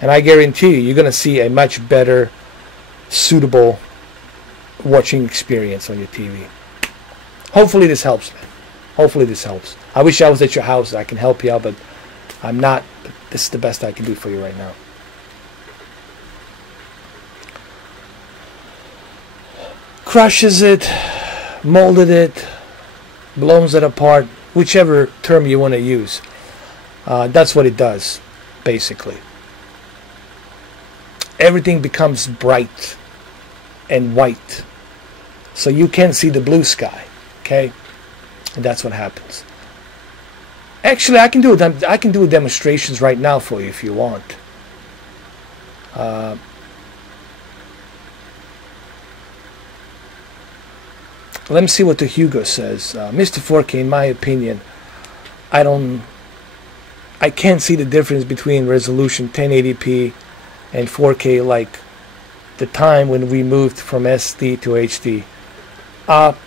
And I guarantee you're going to see a much better, suitable watching experience on your TV. Hopefully this helps, man. Hopefully this helps. I wish I was at your house. I can help you out, but I'm not. This is the best I can do for you right now. Crushes it, molded it, blows it apart, whichever term you want to use. That's what it does, basically. Everything becomes bright and white, so you can't see the blue sky. Okay, and that's what happens. Actually, I can do demonstrations right now for you if you want. Let me see what the Hugo says. Mr. 4K, in my opinion, I can't see the difference between resolution 1080p and 4K like the time when we moved from SD to HD.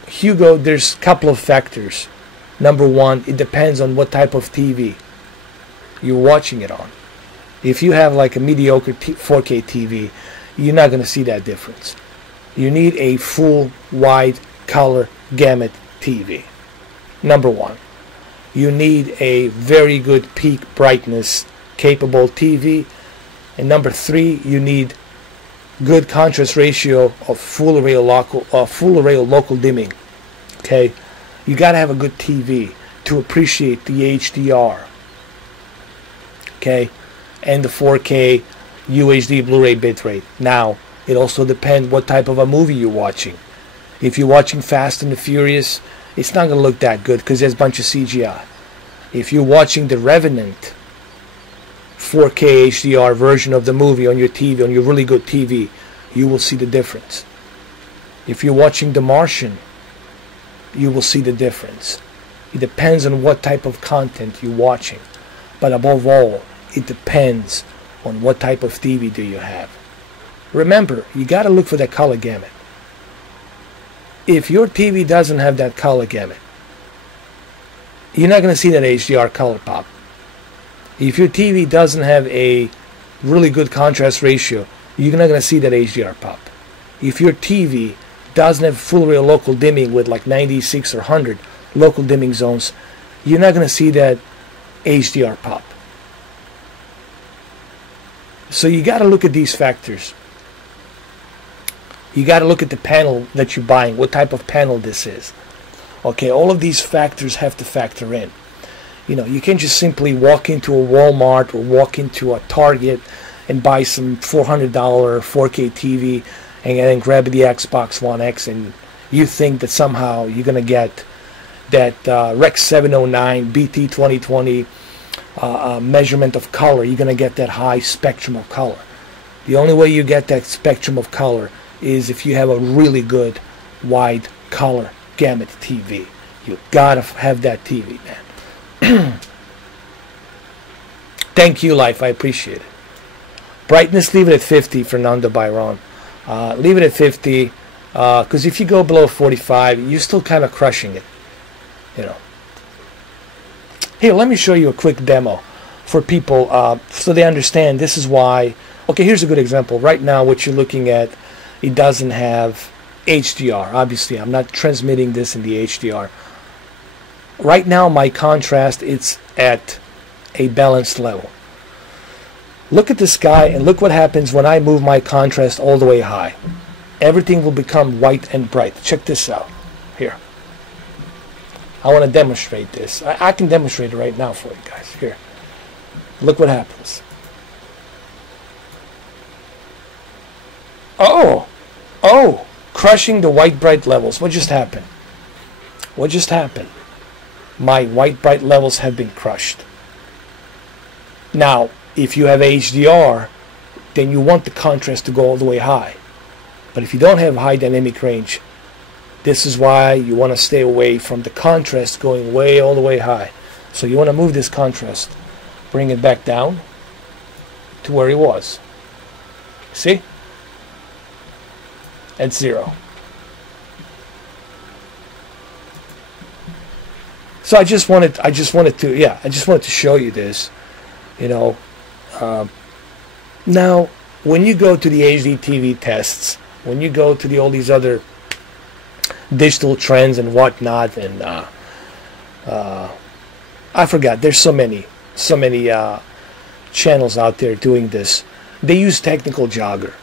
Hugo, there's a couple of factors. Number one, it depends on what type of TV you're watching it on. If you have like a mediocre 4K TV, you're not going to see that difference. You need a full wide color gamut TV. Number one. You need a very good peak brightness capable TV. And number three, you need good contrast ratio of full array local dimming. Okay, you got to have a good TV to appreciate the HDR. Okay, and the 4K UHD Blu-ray bitrate. Now, it also depends what type of a movie you're watching. If you're watching Fast and the Furious, it's not going to look that good because there's a bunch of CGI. If you're watching The Revenant 4K HDR version of the movie on your TV, on your really good TV, you will see the difference. If you're watching The Martian, you will see the difference. It depends on what type of content you're watching. But above all, it depends on what type of TV do you have. Remember, you got to look for that color gamut. If your TV doesn't have that color gamut, you're not going to see that HDR color pop. If your TV doesn't have a really good contrast ratio, you're not going to see that HDR pop. If your TV doesn't have full array local dimming with like 96 or 100 local dimming zones, you're not going to see that HDR pop. So you got to look at these factors. You got to look at the panel that you're buying, what type of panel this is. Okay, all of these factors have to factor in. You know, you can't just simply walk into a Walmart or walk into a Target and buy some $400 4K TV and then grab the Xbox One X and you think that somehow you're going to get that Rec 709 BT 2020 measurement of color. You're going to get that high spectrum of color. The only way you get that spectrum of color is if you have a really good wide color gamut TV. You gotta have that TV, man. Thank you, Life. I appreciate it. Brightness, leave it at 50, Fernando Byron. Leave it at 50, because if you go below 45, you're still kind of crushing it. You know. Here, let me show you a quick demo for people so they understand this is why. Okay, here's a good example. Right now, what you're looking at, it doesn't have HDR. Obviously, I'm not transmitting this in the HDR. Right now, my contrast, it's at a balanced level. Look at the sky and look what happens when I move my contrast all the way high. Everything will become white and bright. Check this out. Here. I want to demonstrate this. I can demonstrate it right now for you guys. Here. Look what happens. Oh, crushing the white bright levels. What just happened? What just happened? My white bright levels have been crushed. Now, if you have HDR, then you want the contrast to go all the way high. But if you don't have high dynamic range, this is why you want to stay away from the contrast going way all the way high. So you want to move this contrast, bring it back down to where it was. See? At 0. So I just wanted to show you this, you know. Now, when you go to the HD TV tests, when you go to all these other digital trends and whatnot, and I forgot, there's so many channels out there doing this. They use technical jogger.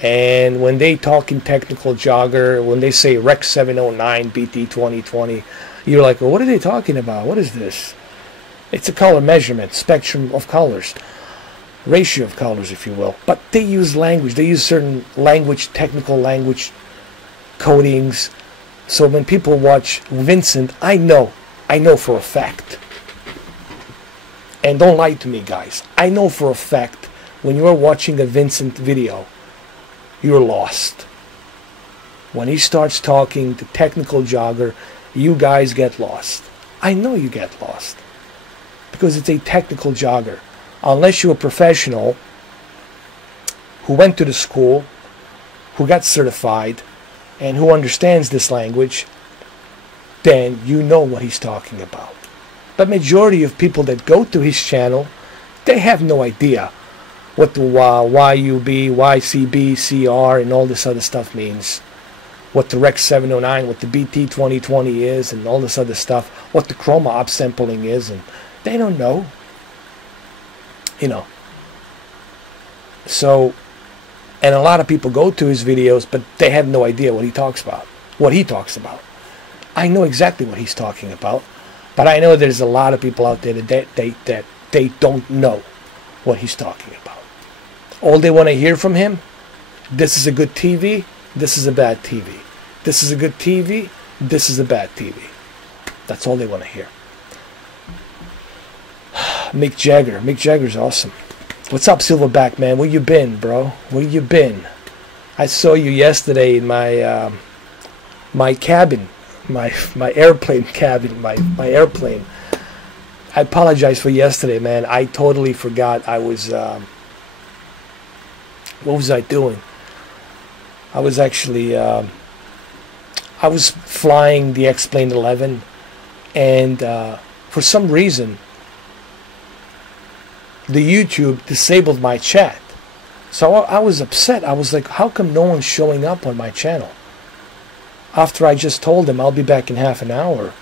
And when they talk in technical jogger, when they say Rec 709 BT 2020, you're like, well, what are they talking about? What is this? It's a color measurement, spectrum of colors, ratio of colors, if you will. But they use language. They use certain language, technical language codings. So when people watch Vincent, I know for a fact. And don't lie to me, guys. I know for a fact when you're watching a Vincent video, you're lost. When he starts talking to technical jogger, you guys get lost. I know you get lost. Because it's a technical jogger. Unless you're a professional who went to the school, who got certified, and who understands this language, then you know what he's talking about. But majority of people that go to his channel, they have no idea what the YUB, YCB, CR, and all this other stuff means. What the Rec 709, what the BT 2020 is, and all this other stuff. What the chroma upsampling is, and they don't know. You know. So, and a lot of people go to his videos, but they have no idea what he talks about. I know exactly what he's talking about, but I know there's a lot of people out there that they don't know what he's talking about. All they want to hear from him, this is a good TV, this is a bad TV. This is a good TV, this is a bad TV. That's all they want to hear. Mick Jagger's awesome. What's up, Silverback, man? Where you been, bro? Where you been? I saw you yesterday in my my cabin, my airplane cabin, my airplane. I apologize for yesterday, man. I totally forgot. I was what was I doing? I was actually I was flying the X-Plane 11, and for some reason the YouTube disabled my chat. So I was upset. I was like, how come no one's showing up on my channel? After I just told them I'll be back in half an hour.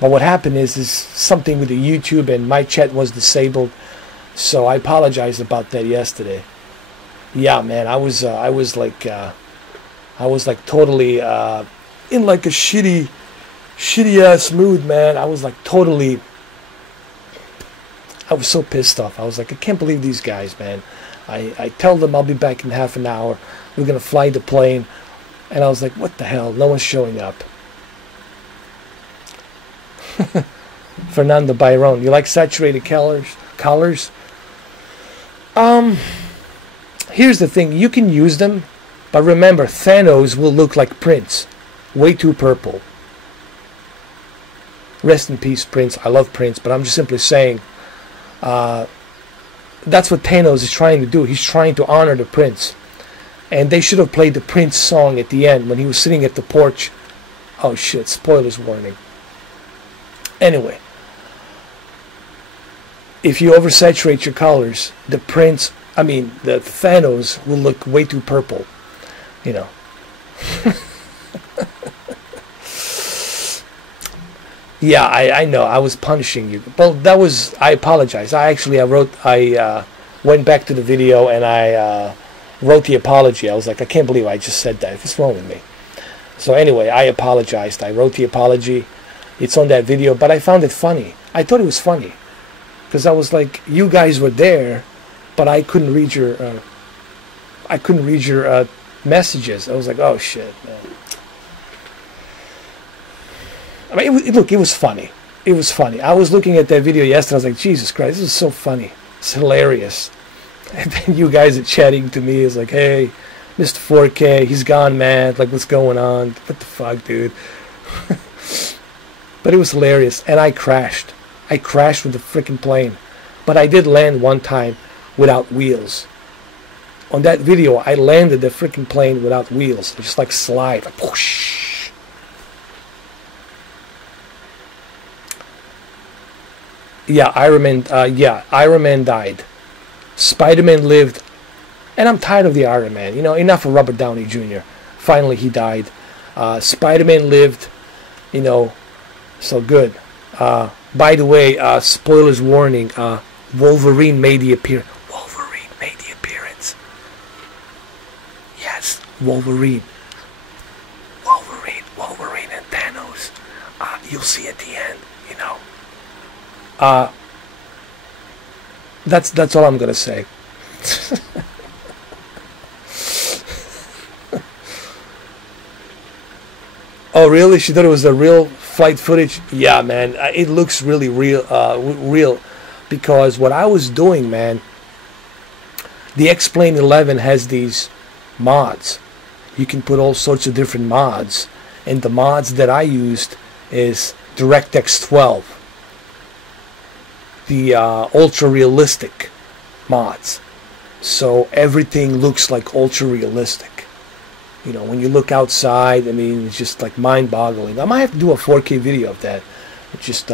But what happened is something with the YouTube, and my chat was disabled. So I apologized about that yesterday. Yeah, man, I was like totally in like a shitty ass mood, man. I was like totally. I was so pissed off. I was like, I can't believe these guys, man. I tell them I'll be back in half an hour. We're going to fly the plane. And I was like, what the hell? No one's showing up. Fernando Byron. You like saturated colors? Here's the thing. You can use them. But remember, Thanos will look like Prince. Way too purple. Rest in peace, Prince. I love Prince. But I'm just simply saying, that's what Thanos is trying to do. He's trying to honor the Prince. And they should have played the Prince song at the end when he was sitting at the porch. Oh shit, spoilers warning. Anyway, if you oversaturate your colors, the Thanos will look way too purple. You know. Yeah, I know. I was punishing you. Well, I apologize. I went back to the video and I wrote the apology. I was like, I can't believe I just said that. What's wrong with me? So anyway, I apologized. I wrote the apology. It's on that video, but I found it funny. I thought it was funny because I was like, you guys were there, but I couldn't read your messages. I was like, oh shit, man. I mean, it was funny. It was funny. I was looking at that video yesterday. I was like, Jesus Christ, this is so funny. It's hilarious. And then you guys are chatting to me. It's like, hey, Mr. 4K, he's gone, man. Like, what's going on? What the fuck, dude? But it was hilarious. And I crashed. I crashed with the freaking plane. But I did land one time without wheels. On that video, I landed the freaking plane without wheels. Just like slide. Like, whoosh. Yeah, Iron Man. Yeah, Iron Man died. Spider-Man lived, and I'm tired of the Iron Man. You know, enough of Robert Downey Jr. Finally, he died. Spider-Man lived. You know, so good. By the way, spoilers warning. Wolverine made the appearance. Wolverine made the appearance. Yes, Wolverine. Wolverine, and Thanos. You'll see at the end. You know. That's all I'm gonna say. Oh, really? She thought it was a real flight footage? Yeah, man. It looks really real, real. Because what I was doing, man, the X-Plane 11 has these mods. You can put all sorts of different mods. And the mods that I used is DirectX 12. The ultra realistic mods. So everything looks like ultra realistic. You know, when you look outside, I mean, it's just like mind-boggling. I might have to do a 4K video of that. Just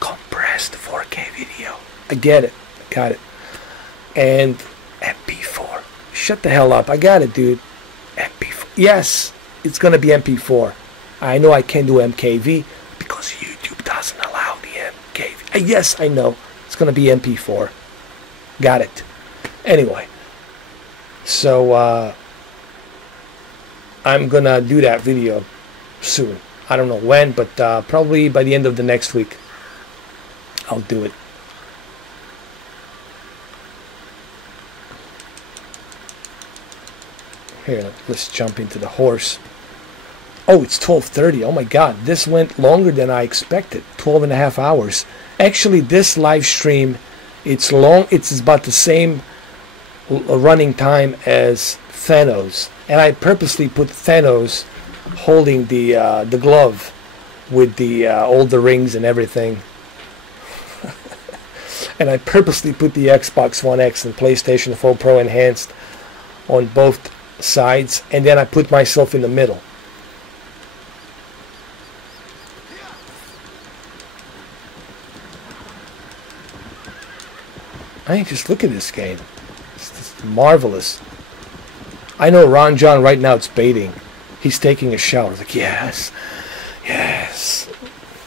compressed 4K video. I get it. I got it. And MP4. Shut the hell up. I got it, dude. MP4. Yes, it's going to be MP4. I know I can't do MKV because YouTube doesn't allow the MKV. Yes, I know. It's going to be MP4. Got it. Anyway. So, I'm gonna do that video soon. I don't know when, but probably by the end of the next week I'll do it. Here, let's jump into the horse. Oh, it's 12:30. Oh my god, this went longer than I expected. 12.5 hours. Actually, this live stream, it's long. It's about the same running time as Thanos. And I purposely put Thanos holding the glove with all the rings and everything. And I purposely put the Xbox One X and PlayStation 4 Pro Enhanced on both sides, and then I put myself in the middle. I mean, just look at this game. It's just marvelous. I know Ron John right now it's baiting. He's taking a shower. He's like, yes, yes.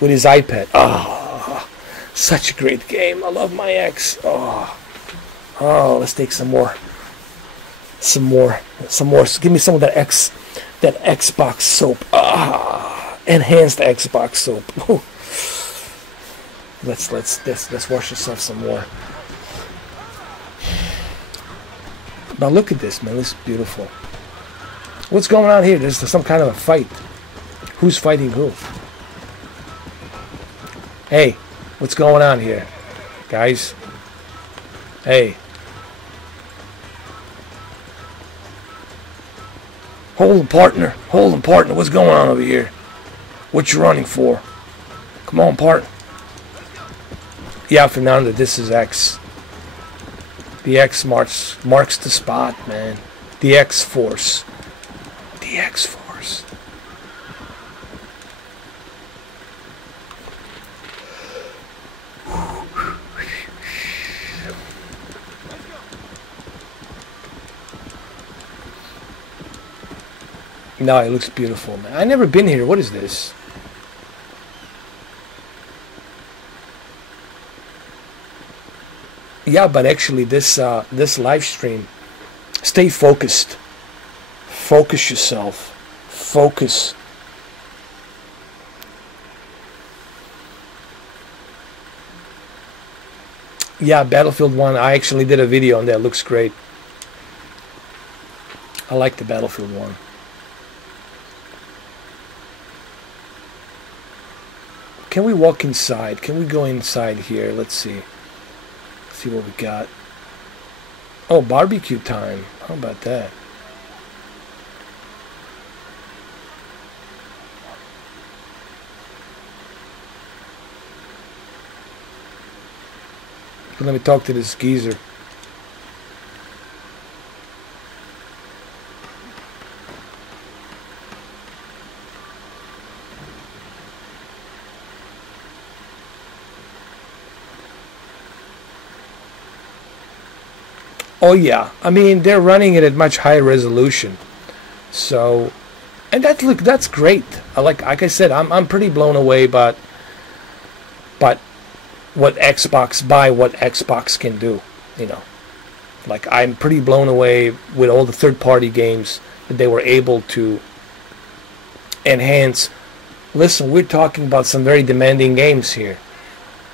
With his iPad. Oh, such a great game. I love my ex. Oh, let's take some more. Some more. Give me some of that Xbox soap. Enhanced Xbox soap. Let's wash yourself some more. Now look at this, man. This is beautiful. What's going on here? There's some kind of a fight. Who's fighting who? Hey, what's going on here, guys? Hey. Hold him, partner. Hold him, partner. What's going on over here? What you running for? Come on, partner. Yeah, Fernando, this is X. The X marks the spot, man. The X-Force. The X-Force. No, it looks beautiful, man. I've never been here. What is this? Yeah, but actually this live stream, stay focused. Focus yourself. Focus. Yeah, Battlefield 1, I actually did a video on that. Looks great. I like the Battlefield 1. Can we walk inside? Can we go inside here? Let's see. See what we got. Oh, barbecue time. How about that? Let me talk to this geezer. Oh yeah, I mean they're running it at much higher resolution. So, and that's great. Like I said, I'm pretty blown away, but what Xbox can do, you know. Like I'm pretty blown away with all the third-party games that they were able to enhance. Listen, we're talking about some very demanding games here.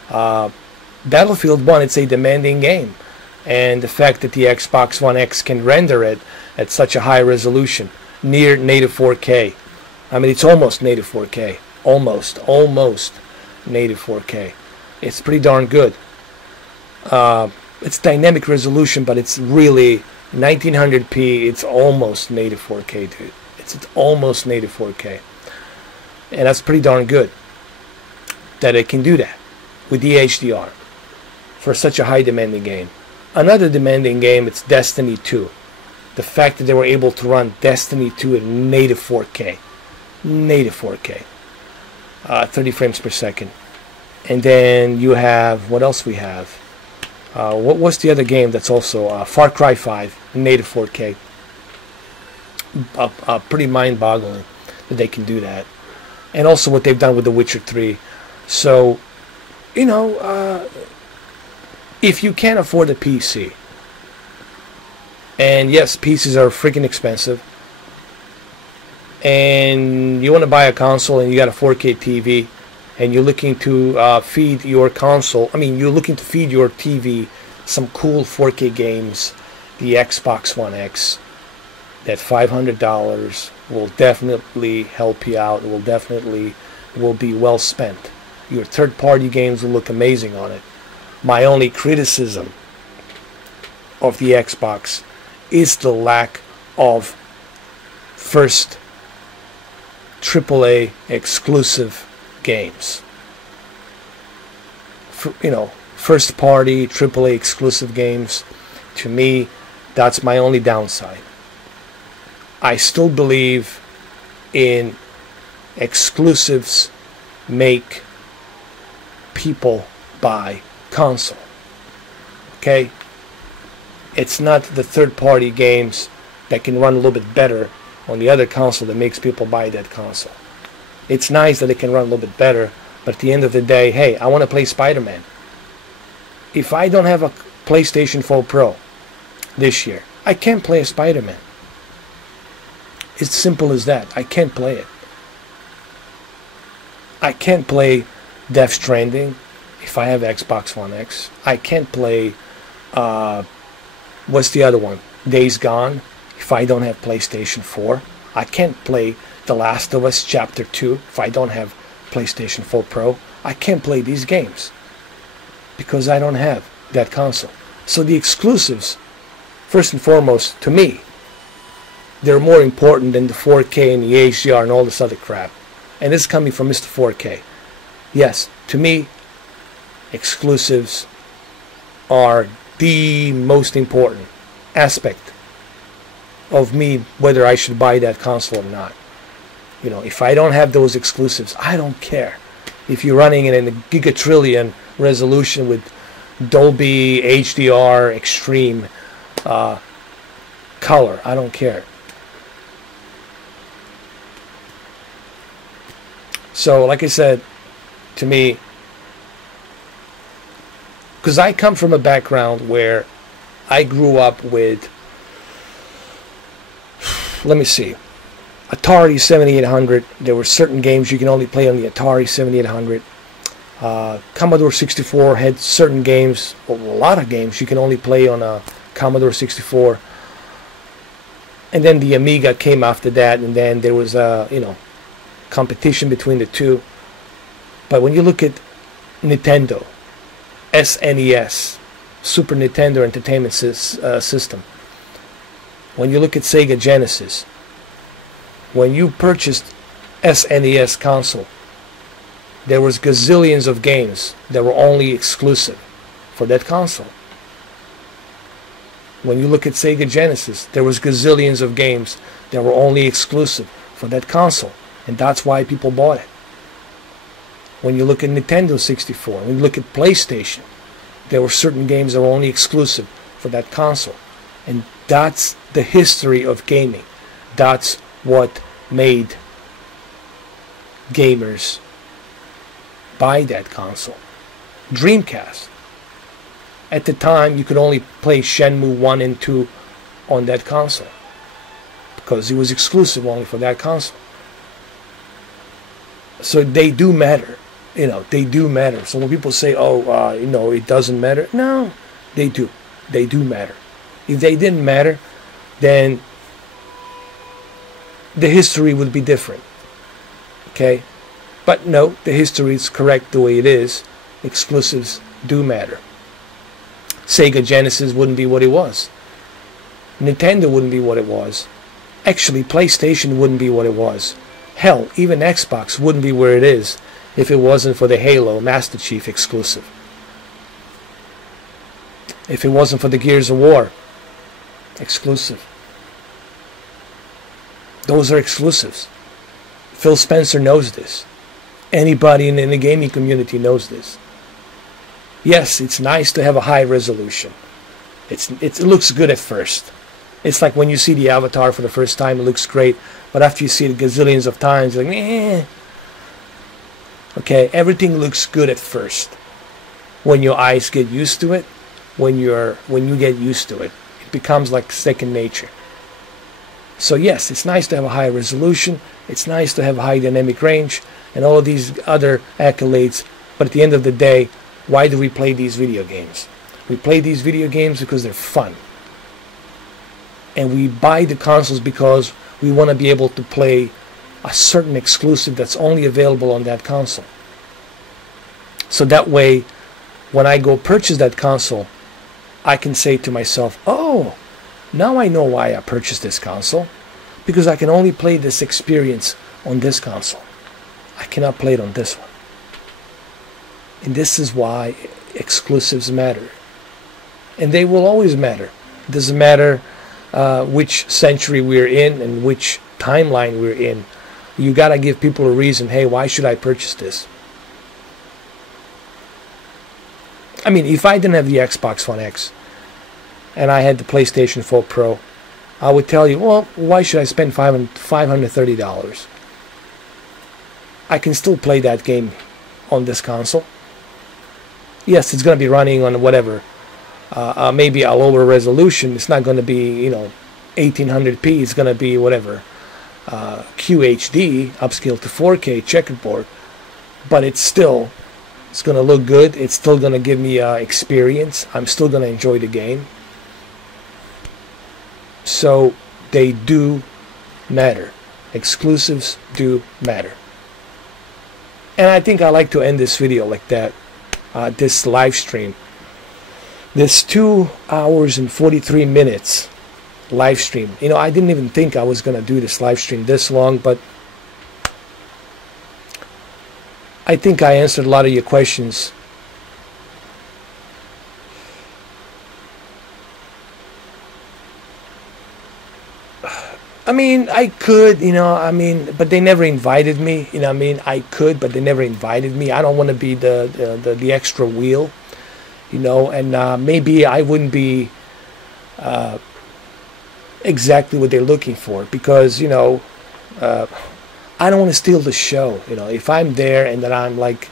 Battlefield 1, it's a demanding game. And the fact that the Xbox One X can render it at such a high resolution, near native 4K. I mean, it's almost native 4K. Almost native 4K. It's pretty darn good. It's dynamic resolution, but it's really 1900p. It's almost native 4K, dude. It's almost native 4K. And that's pretty darn good that it can do that with the HDR for such a high demanding game. Another demanding game, it's Destiny 2. The fact that they were able to run Destiny 2 at native 4K. Native 4K. 30 frames per second. And then you have, what else we have? What's the other game that's also Far Cry 5, native 4K. Pretty mind-boggling that they can do that. And also what they've done with The Witcher 3. So, you know, if you can't afford a PC, and yes, PCs are freaking expensive, and you want to buy a console and you got a 4K TV, and you're looking to feed your console, you're looking to feed your TV some cool 4K games, the Xbox One X, that $500 will definitely help you out. It will be well spent. Your third-party games will look amazing on it. My only criticism of the Xbox is the lack of first AAA exclusive games. First party AAA exclusive games, to me, that's my only downside. I still believe in exclusives make people buy console. Okay? It's not the third-party games that can run a little bit better on the other console that makes people buy that console. It's nice that it can run a little bit better, but at the end of the day, hey, I want to play Spider-Man. If I don't have a PlayStation 4 Pro this year, I can't play a Spider-Man. It's simple as that. I can't play it. I can't play Death Stranding if I have Xbox One X. I can't play, what's the other one? Days Gone if I don't have PlayStation 4. I can't play The Last of Us Chapter 2 if I don't have PlayStation 4 Pro. I can't play these games because I don't have that console. So the exclusives, first and foremost, to me, they're more important than the 4K and the HDR and all this other crap. And this is coming from Mr. 4K. Yes, to me, exclusives are the most important aspect of me, whether I should buy that console or not. You know, if I don't have those exclusives, I don't care. If you're running it in a gigatrillion resolution with Dolby HDR Extreme color, I don't care. So, like I said, to me, because I come from a background where I grew up with, let me see, Atari 7800. There were certain games you can only play on the Atari 7800. Commodore 64 had certain games, a lot of games you can only play on a Commodore 64. And then the Amiga came after that, and then there was competition between the two. But when you look at Nintendo, SNES, Super Nintendo Entertainment System, when you look at Sega Genesis, when you purchased SNES console, there was gazillions of games that were only exclusive for that console. When you look at Sega Genesis, there was gazillions of games that were only exclusive for that console. And that's why people bought it. When you look at Nintendo 64, when you look at PlayStation, there were certain games that were only exclusive for that console. And that's the history of gaming. That's what made gamers buy that console. Dreamcast. At the time, you could only play Shenmue 1 and 2 on that console, because it was exclusive only for that console. So they do matter. They do matter. So when people say, oh, it doesn't matter. No, they do. They do matter. If they didn't matter, then the history would be different. Okay? But no, the history is correct the way it is. Exclusives do matter. Sega Genesis wouldn't be what it was. Nintendo wouldn't be what it was. Actually, PlayStation wouldn't be what it was. Hell, even Xbox wouldn't be where it is if it wasn't for the Halo Master Chief exclusive. If it wasn't for the Gears of War exclusive. Those are exclusives. Phil Spencer knows this. Anybody in the gaming community knows this. Yes, it's nice to have a high resolution. It looks good at first. It's like when you see the Avatar for the first time, it looks great. But after you see it gazillions of times, you're like, eh. Okay, everything looks good at first. When your eyes get used to it, when you get used to it, it becomes like second nature. So yes, it's nice to have a high resolution. It's nice to have a high dynamic range and all of these other accolades. But at the end of the day, why do we play these video games? We play these video games because they're fun. And we buy the consoles because we want to be able to play a certain exclusive that's only available on that console. So that way, when I go purchase that console, I can say to myself, oh, now I know why I purchased this console. Because I can only play this experience on this console. I cannot play it on this one. And this is why exclusives matter. And they will always matter. It doesn't matter which century we're in and which timeline we're in. You got to give people a reason. Hey, why should I purchase this? I mean, if I didn't have the Xbox One X and I had the PlayStation 4 Pro, I would tell you, well, why should I spend $530? I can still play that game on this console. Yes, it's going to be running on whatever, maybe a lower resolution. It's not going to be, 1800p. It's going to be whatever, QHD, upscale to 4K checkerboard. But it's going to look good. It's still going to give me experience. I'm still going to enjoy the game. So they do matter. Exclusives do matter. And I think I like to end this video like that. This live stream. This 2 hours and 43 minutes live stream. I didn't even think I was going to do this live stream this long, but I think I answered a lot of your questions. I mean, I could, but they never invited me. I could, but they never invited me. I don't want to be the extra wheel, and maybe I wouldn't be exactly what they're looking for, because, I don't want to steal the show. If I'm there and then I'm like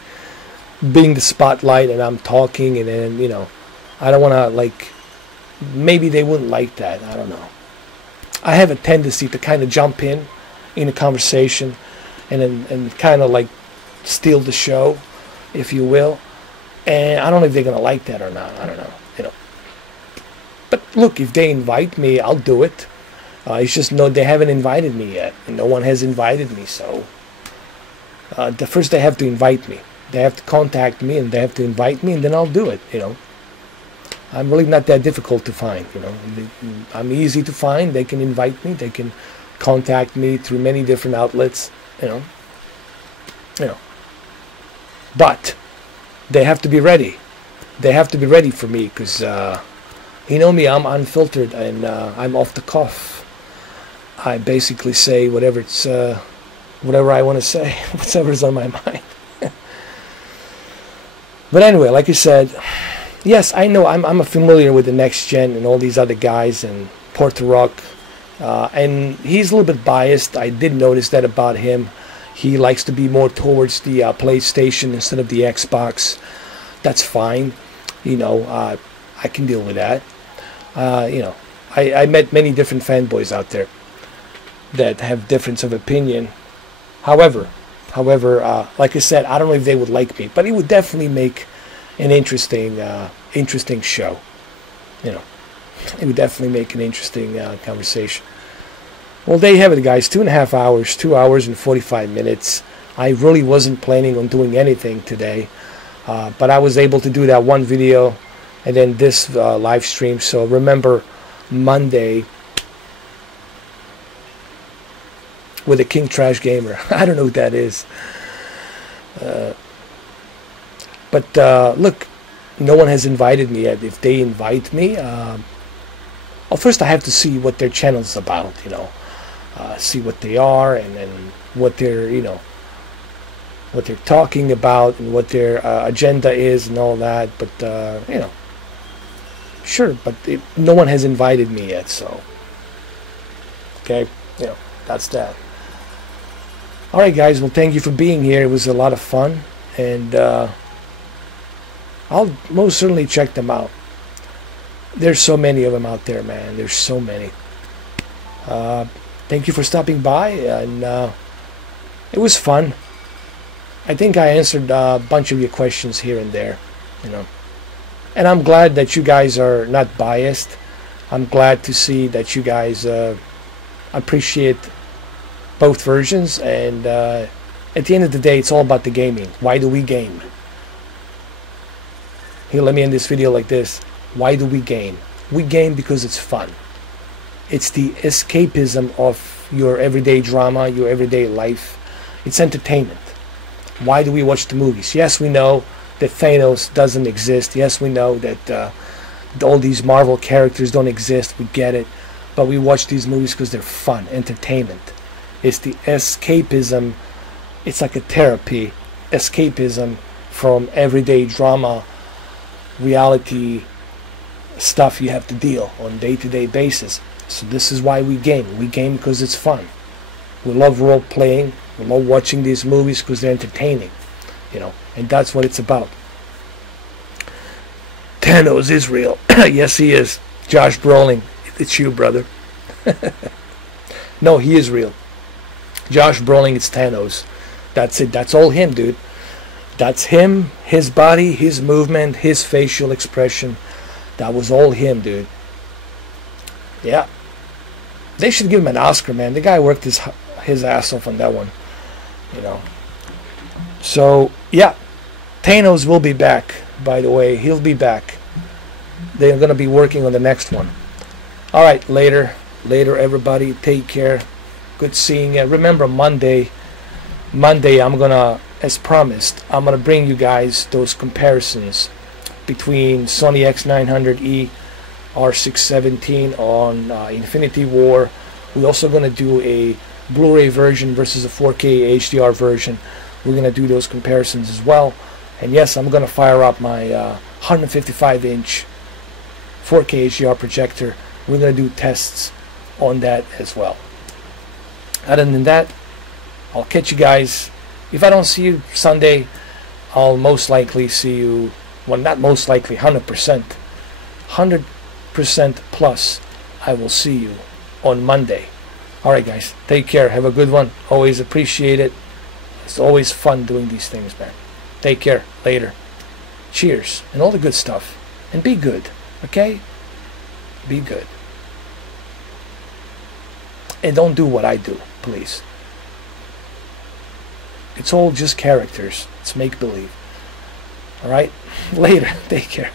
being the spotlight and I'm talking and then, I don't want to maybe they wouldn't like that. I don't know. I have a tendency to kind of jump in a conversation and kind of steal the show, if you will. And I don't know if they're going to like that or not. I don't know, But look, if they invite me, I'll do it. It's just they haven't invited me yet. And no one has invited me, so first they have to invite me. They have to contact me and they have to invite me, and then I'll do it, I'm really not that difficult to find, I'm easy to find. They can invite me. They can contact me through many different outlets, But they have to be ready. They have to be ready for me because, me, I'm unfiltered and I'm off the cuff. I basically say whatever I want to say, whatever's on my mind. But anyway, like I said, Yes, I know. I'm familiar with the Next Gen and all these other guys and Porter Rock, and he's a little bit biased. I did notice that about him. He likes to be more towards the PlayStation instead of the Xbox. That's fine. You know, I can deal with that. You know, I met many different fanboys out there that have difference of opinion. However, like I said, I don't know if they would like me, but it would definitely make an interesting show. You know, it would definitely make an interesting conversation. Well, there you have it, guys. 2.5 hours, 2 hours and 45 minutes. I really wasn't planning on doing anything today, but I was able to do that one video and then this live stream. So remember, Monday with the King Trash Gamer. I don't know who that is. But look, no one has invited me yet. If they invite me, well, first I have to see what their channel's about, you know. See what they are and what they're, you know, what they're talking about and what their agenda is and all that. But, you know, sure, but no one has invited me yet, so. Okay, you know, that's that. All right, guys, well, thank you for being here. It was a lot of fun, and I'll most certainly check them out. There's so many of them out there, man. There's so many. Thank you for stopping by, and it was fun. I think I answered a bunch of your questions here and there, you know. And I'm glad that you guys are not biased. I'm glad to see that you guys appreciate both versions, and at the end of the day, it's all about the gaming. Why do we game? Here, let me end this video like this. Why do we game? We game because it's fun. It's the escapism of your everyday drama, your everyday life. It's entertainment. Why do we watch the movies? Yes, we know that Thanos doesn't exist. Yes, we know that all these Marvel characters don't exist. We get it. But we watch these movies because they're fun, entertainment. It's the escapism. It's like a therapy. Escapism from everyday drama, reality stuff you have to deal on a day-to-day basis. So this is why we game. We game because it's fun. We love role-playing. We love watching these movies because they're entertaining. You know, and that's what it's about. Thanos is real. Yes, he is. Josh Brolin, it's you, brother. No, he is real. Josh Brolin, it's Thanos. That's it. That's all him, dude. That's him, his body, his movement, his facial expression. That was all him, dude. Yeah. They should give him an Oscar, man. The guy worked his ass off on that one. You know. So, yeah. Thanos will be back, by the way. He'll be back. They're going to be working on the next one. All right, later. Later, everybody. Take care. Good seeing you. Remember, Monday, I'm going to, as promised, I'm going to bring you guys those comparisons between Sony X900E R617 on Infinity War. We're also going to do a Blu-ray version versus a 4K HDR version. We're going to do those comparisons as well. And yes, I'm going to fire up my 155-inch 4K HDR projector. We're going to do tests on that as well. Other than that, I'll catch you guys. If I don't see you Sunday, I'll most likely see you, well, not most likely, 100%. 100% plus, I will see you on Monday. Alright, guys, take care. Have a good one. Always appreciate it. It's always fun doing these things, man. Take care. Later. Cheers. And all the good stuff. And be good. Okay? Be good. And don't do what I do, please. It's all just characters. It's make-believe. Alright? Later. Take care.